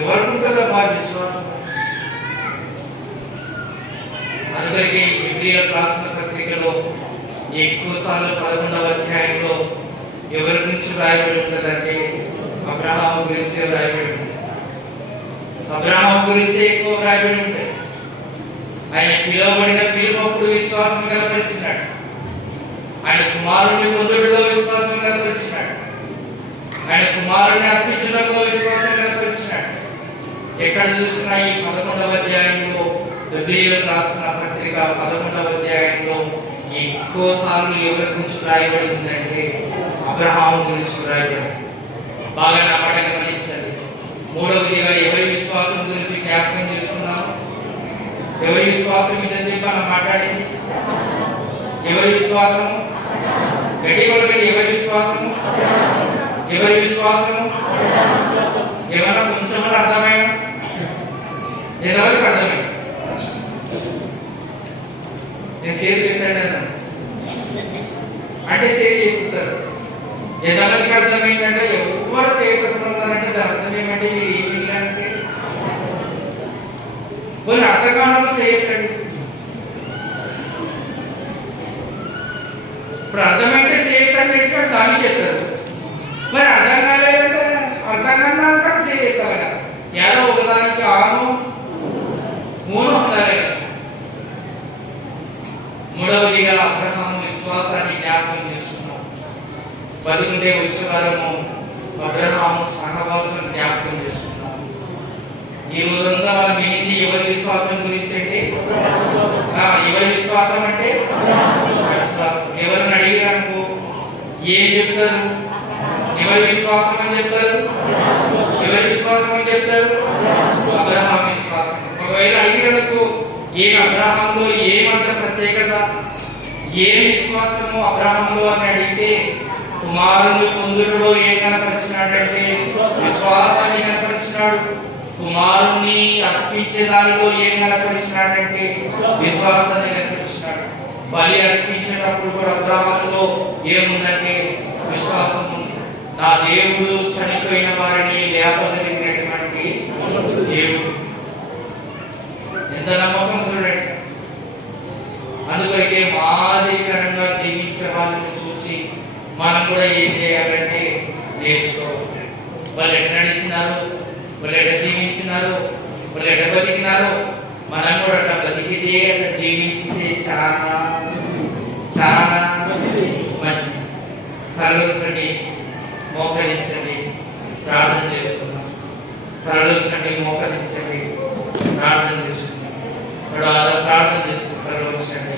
ఎవరికి ఉంటుందో మా విశ్వాసం. అందుకరికి హెబ్రీయులకు రాసిన పత్రికలో ఎక్కువసార్లు 11వ అధ్యాయంలో ఎవరి గురించి రాయబడి ఉంటుందంటే అబ్రహాము గురించి రాయబడి ఉంటుంది. అబ్రహాము గురించే ఎక్కువ రాయబడి ఉంటాయి. ఆయన పిలువబడిన పిలుపప్పుడు విశ్వాసం కనపరిచినాడు. ఆయన కుమారుని పొందుటలో విశ్వాసం కనపరిచినాడు. ఆయన కుమారుని అర్పించడంలో విశ్వాసం కనపరిచినాడు. ఎక్కడ చూసినా ఈ 11వ అధ్యాయంలో, హెబ్రీయులకు రాసిన పత్రిక 11వ అధ్యాయంలో ఎక్కువ సార్లు ఎవరి గురించి రాయబడి ఉందంటే అబ్రహాము గురించి రాయబడి. బాగా నా మాట గమనించండి. మూడవదిగా ఎవరి విశ్వాసం గురించి జ్ఞాపకం చేసుకున్నాము? ఎవరి విశ్వాసం ఇంతసేపు మనం మాట్లాడింది? ఎవరి విశ్వాసము? గట్టి కొలకండి. ఎవరి విశ్వాసము? ఎవరి విశ్వాసము? ఏమన్నా కొంచెమన్నా అర్థమైనా? ఎంతమందికి అర్థమైంది? నేను చేతులు ఎత్తండి అన్నాను అంటే చేతి ఎత్తుతారు. ఎంతమందికి అర్థమైందంటే ఎవరు చేతున్నారంటే దాని అర్థం ఏమంటే మీరు ఏమి అంటే కొన్ని అర్థకాలను చేయకండి. ఇప్పుడు అర్థమైతే చేయకండి అంటే దానికి ఎత్తారు. మరి అర్థం కాలేదంటే అర్థం కన్నా చేయగలగా ఏదో ఒకదానికి ఆను మూడు ఉండాలి కదా. మూడవదిగా అబ్రహాము విశ్వాసాన్ని జ్ఞాపకం చేసుకున్నాం. బతుకుంటే వచ్చే వారము అబ్రహాము సహవాసం జ్ఞాపకం చేసుకున్నాం. ఈ రోజంతా మనం వినింది ఎవరి విశ్వాసం గురించి అంటే ఎవరి విశ్వాసం అంటే విశ్వాసం. ఎవరిని అడిగిననుకో ఏం చెప్తారు? ఎవరి విశ్వాసం అని చెప్తారు? ఎవరి విశ్వాసం అని చెప్తారు? అబ్రహాం విశ్వాసం. ఒకవేళ అడిగినందుకు ఏం అబ్రహాంలో ఏమంత ప్రత్యేకత, ఏం విశ్వాసము అబ్రహాంలో అని అడిగితే కుమారుని పొందుటలో ఏం కనపరిచినాడంటే విశ్వాసాన్ని కనపరిచినాడు. కుమారుణ్ణి అర్పించే దానిలో ఏం కనపరిచినాడంటే విశ్వాసాన్ని కనపరిచినాడు. బలి అర్పించేటప్పుడు కూడా అబ్రహాములో ఏముందంటే విశ్వాసం ఉంది. నా దేవుడు చనిపోయిన వారిని లేపగలిగినటువంటి దేవుడు. ఎంత నమ్మకం చూడండి. అందుకొరికే మాదిరికరంగా జీవించే వాళ్ళని చూసి మనం కూడా ఏం చేయాలంటే నేర్చుకోవాలి. వాళ్ళు ఎట్లా నడిచినారు, వాళ్ళు ఎట్లా జీవించినారు, వాళ్ళు ఎట్లా బతికినారు, మనం కూడా అట్లా బతికితే అట్లా జీవించితే చాలా చాలా మంచి తరలించండి, మోకరించండి, ప్రార్థన చేసుకుందాం. తరలించండి, మోకరించండి, ప్రార్థన చేసుకుందాం. ప్రార్థన చేసుకుని తరలించండి.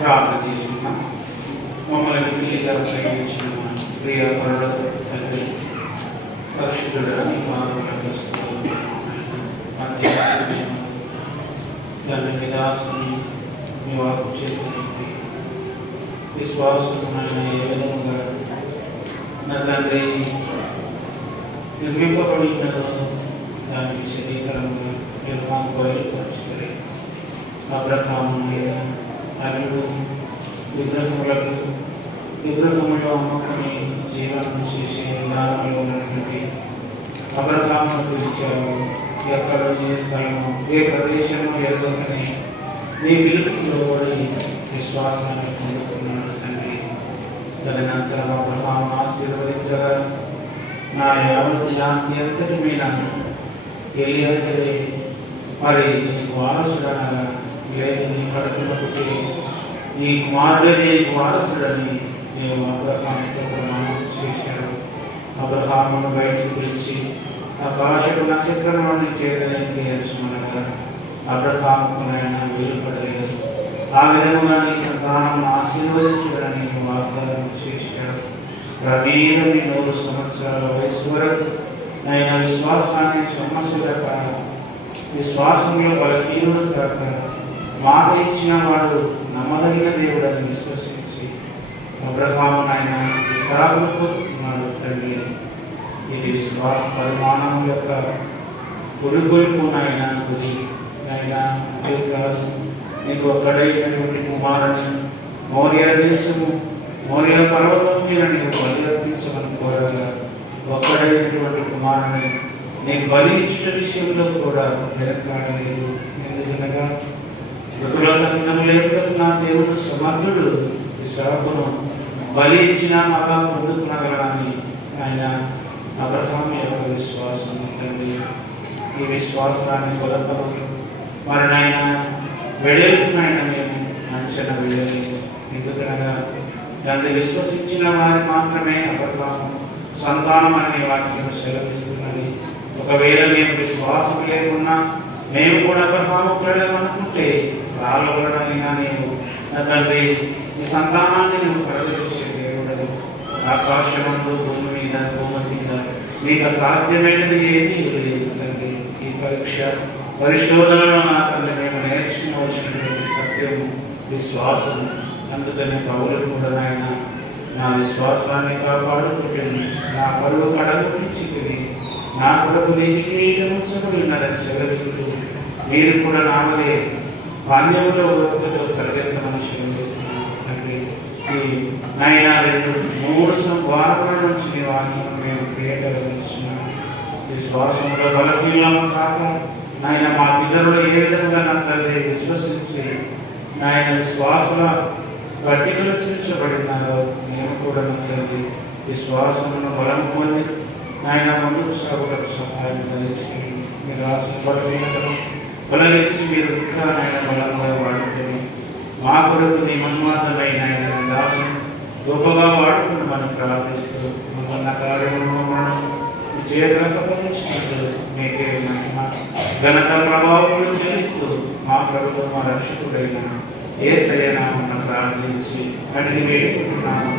ప్రార్థన చేసుకుందాం. మమ్మల్ని మిక్కిలిగా ప్రేమించిన ప్రియ పరులకు తండ్రి, పరిశుద్ధుడా నీ పాదములకు స్తోత్రం. మధ్యాహ్నం తండ్రి మీ దాసుని మీ వాకు చేతులు విశ్వాసం ఆయన ఏ విధముగా నా తండ్రి నిర్మింపబడి ఉన్నదో దానికి శరీకరంగా మీరు మాకు బయలుపరుచుతారు. అబ్రహామునైనా అల్లుడు విగ్రహములో అమ్ముకొని జీవనం చేసే విధానంలో ఉన్నటువంటి అబ్రహామును పిలిచావు. ఎక్కడో ఏ స్థలము ఏ ప్రదేశము ఎరగకని నీ పిలుపుకు లోబడి విశ్వాసాన్ని పొందుకున్నాడు తండ్రి. తదనంతరం అబ్రహామును ఆశీర్వదించగా నా యావత్ ఆస్తి అంతటి మీద ఎలియాజరే మరి దీనికి వారసుడనగా, లేదు నీ కడుపున పుట్టి ఈ కుమారుడే దీనికి వారసుడని నీవు అబ్రహాముతో ప్రమాణం చేశాడు. అబ్రహామును బయటికి పిలిచి ఆకాశపు నక్షత్రంలోని చేతనైతే ఎంచమనగా అబ్రహాముకు నాయన వీలు పడలేదు. ఆ విధముగా నీ సంతానమును ఆశీర్వదించడని వాగ్దానం చేశాడు. రవీరని 100 సంవత్సరాల వయసు వరకు ఆయన విశ్వాసాన్ని సొమ్మసులక, విశ్వాసంలో బలహీనుడు కాక, మాట ఇచ్చిన వాడు నమ్మదగిన దేవుడని విశ్వసించి అబ్రహాము నాయన ఇస్సాకును కోరుకున్నాడు తండ్రి. ఇది విశ్వాస పరిమాణము యొక్క పురుగొల్పు నాయన గురి నాయన. అంతేకాదు నీకు ఒక్కడైనటువంటి కుమారుని మోరియా దేశము మోరియా పర్వతం మీద నీకు బలి అర్పించమని కోరగా ఒక్కడైనటువంటి కుమారుని నీకు బలి ఇచ్చిన విషయంలో కూడా వెనకాడలేదు. ఎందుకనగా మృతుల సంగము లేపుటకు నా దేవుడు సమర్థుడు. ఇస్సాకును బలి ఇచ్చిన మళ్ళా పొందుకునగలనని ఆయన అబ్రహాము యొక్క విశ్వాసం తండ్రి. ఈ విశ్వాసాన్ని కొలతలు మరి నాయన వెడల్పునైనా మేము అంచనా వేయలేదు. ఎందుకనగా తండ్రి విశ్వసించిన వారి మాత్రమే అబ్రహాము సంతానం అనే వాక్యం సెలవిస్తున్నది. ఒకవేళ మేము విశ్వాసం లేకున్నా మేము కూడా అబ్రహాము పిల్లలమనుకుంటే రాళ్ళ వలనైనా నేను నా తండ్రి ఈ సంతానాన్ని నువ్వు కలుగజేసే దేవుడను. ఆకాశమందు భూమి మీద భూమి కింద నీకు అసాధ్యమైనది ఏది లేదు తండ్రి. ఈ పరిశోధనలో నా తండ్రి మేము నేర్చుకోవలసినటువంటి సత్యము విశ్వాసము. అందుకని పౌలు కూడా నాయన నా విశ్వాసాన్ని కాపాడుకుంటుంది, నా పరువు కడముట్టించితివి, నా కొరకు నీతి కిరీటం ఉంచబడి ఉన్నదని సెలవిస్తూ మీరు కూడా నామలే పాండ్యములో ఓపికతో పరిగెత్తమని సెలవిస్తున్నాను తండ్రి. ఈ నాయన 2-3 వారముల నుంచి నీ వాక్యం మేము క్రియటలుస్తున్నాము. విశ్వాసంలో బలహీనము కాక నాయన మా పితరులు ఏ విధంగా నా తల్లి విశ్వసించి నాయన విశ్వాసుల పట్టికలు చేర్చబడినారో మేము కూడా నా తల్లి విశ్వాసమును బలం పొంది నాయన ముందుకు సాగులకు సహాయం దయచేయండి. మీ దాసుని బలహీనతను తొలగించి మీరు ఇంకా నాయన బలంగా వాడుకొని మా కొరకు నీ మహిమార్థమైన ఆయన మీ దాసుని గొప్పగా వాడుకుని మనం ప్రార్థిస్తూ మమ్మల్ని కార్యమును మమ్మల్ని మీ చేతులకు అప్పగించినట్టు మీకే మహిమ ఘనత ప్రభావములు చెల్లిస్తూ మా ప్రభువు మా రక్షకుడైన యేసయ్య నామమున ప్రార్థించి అడిగి వేడుకుంటున్నాము.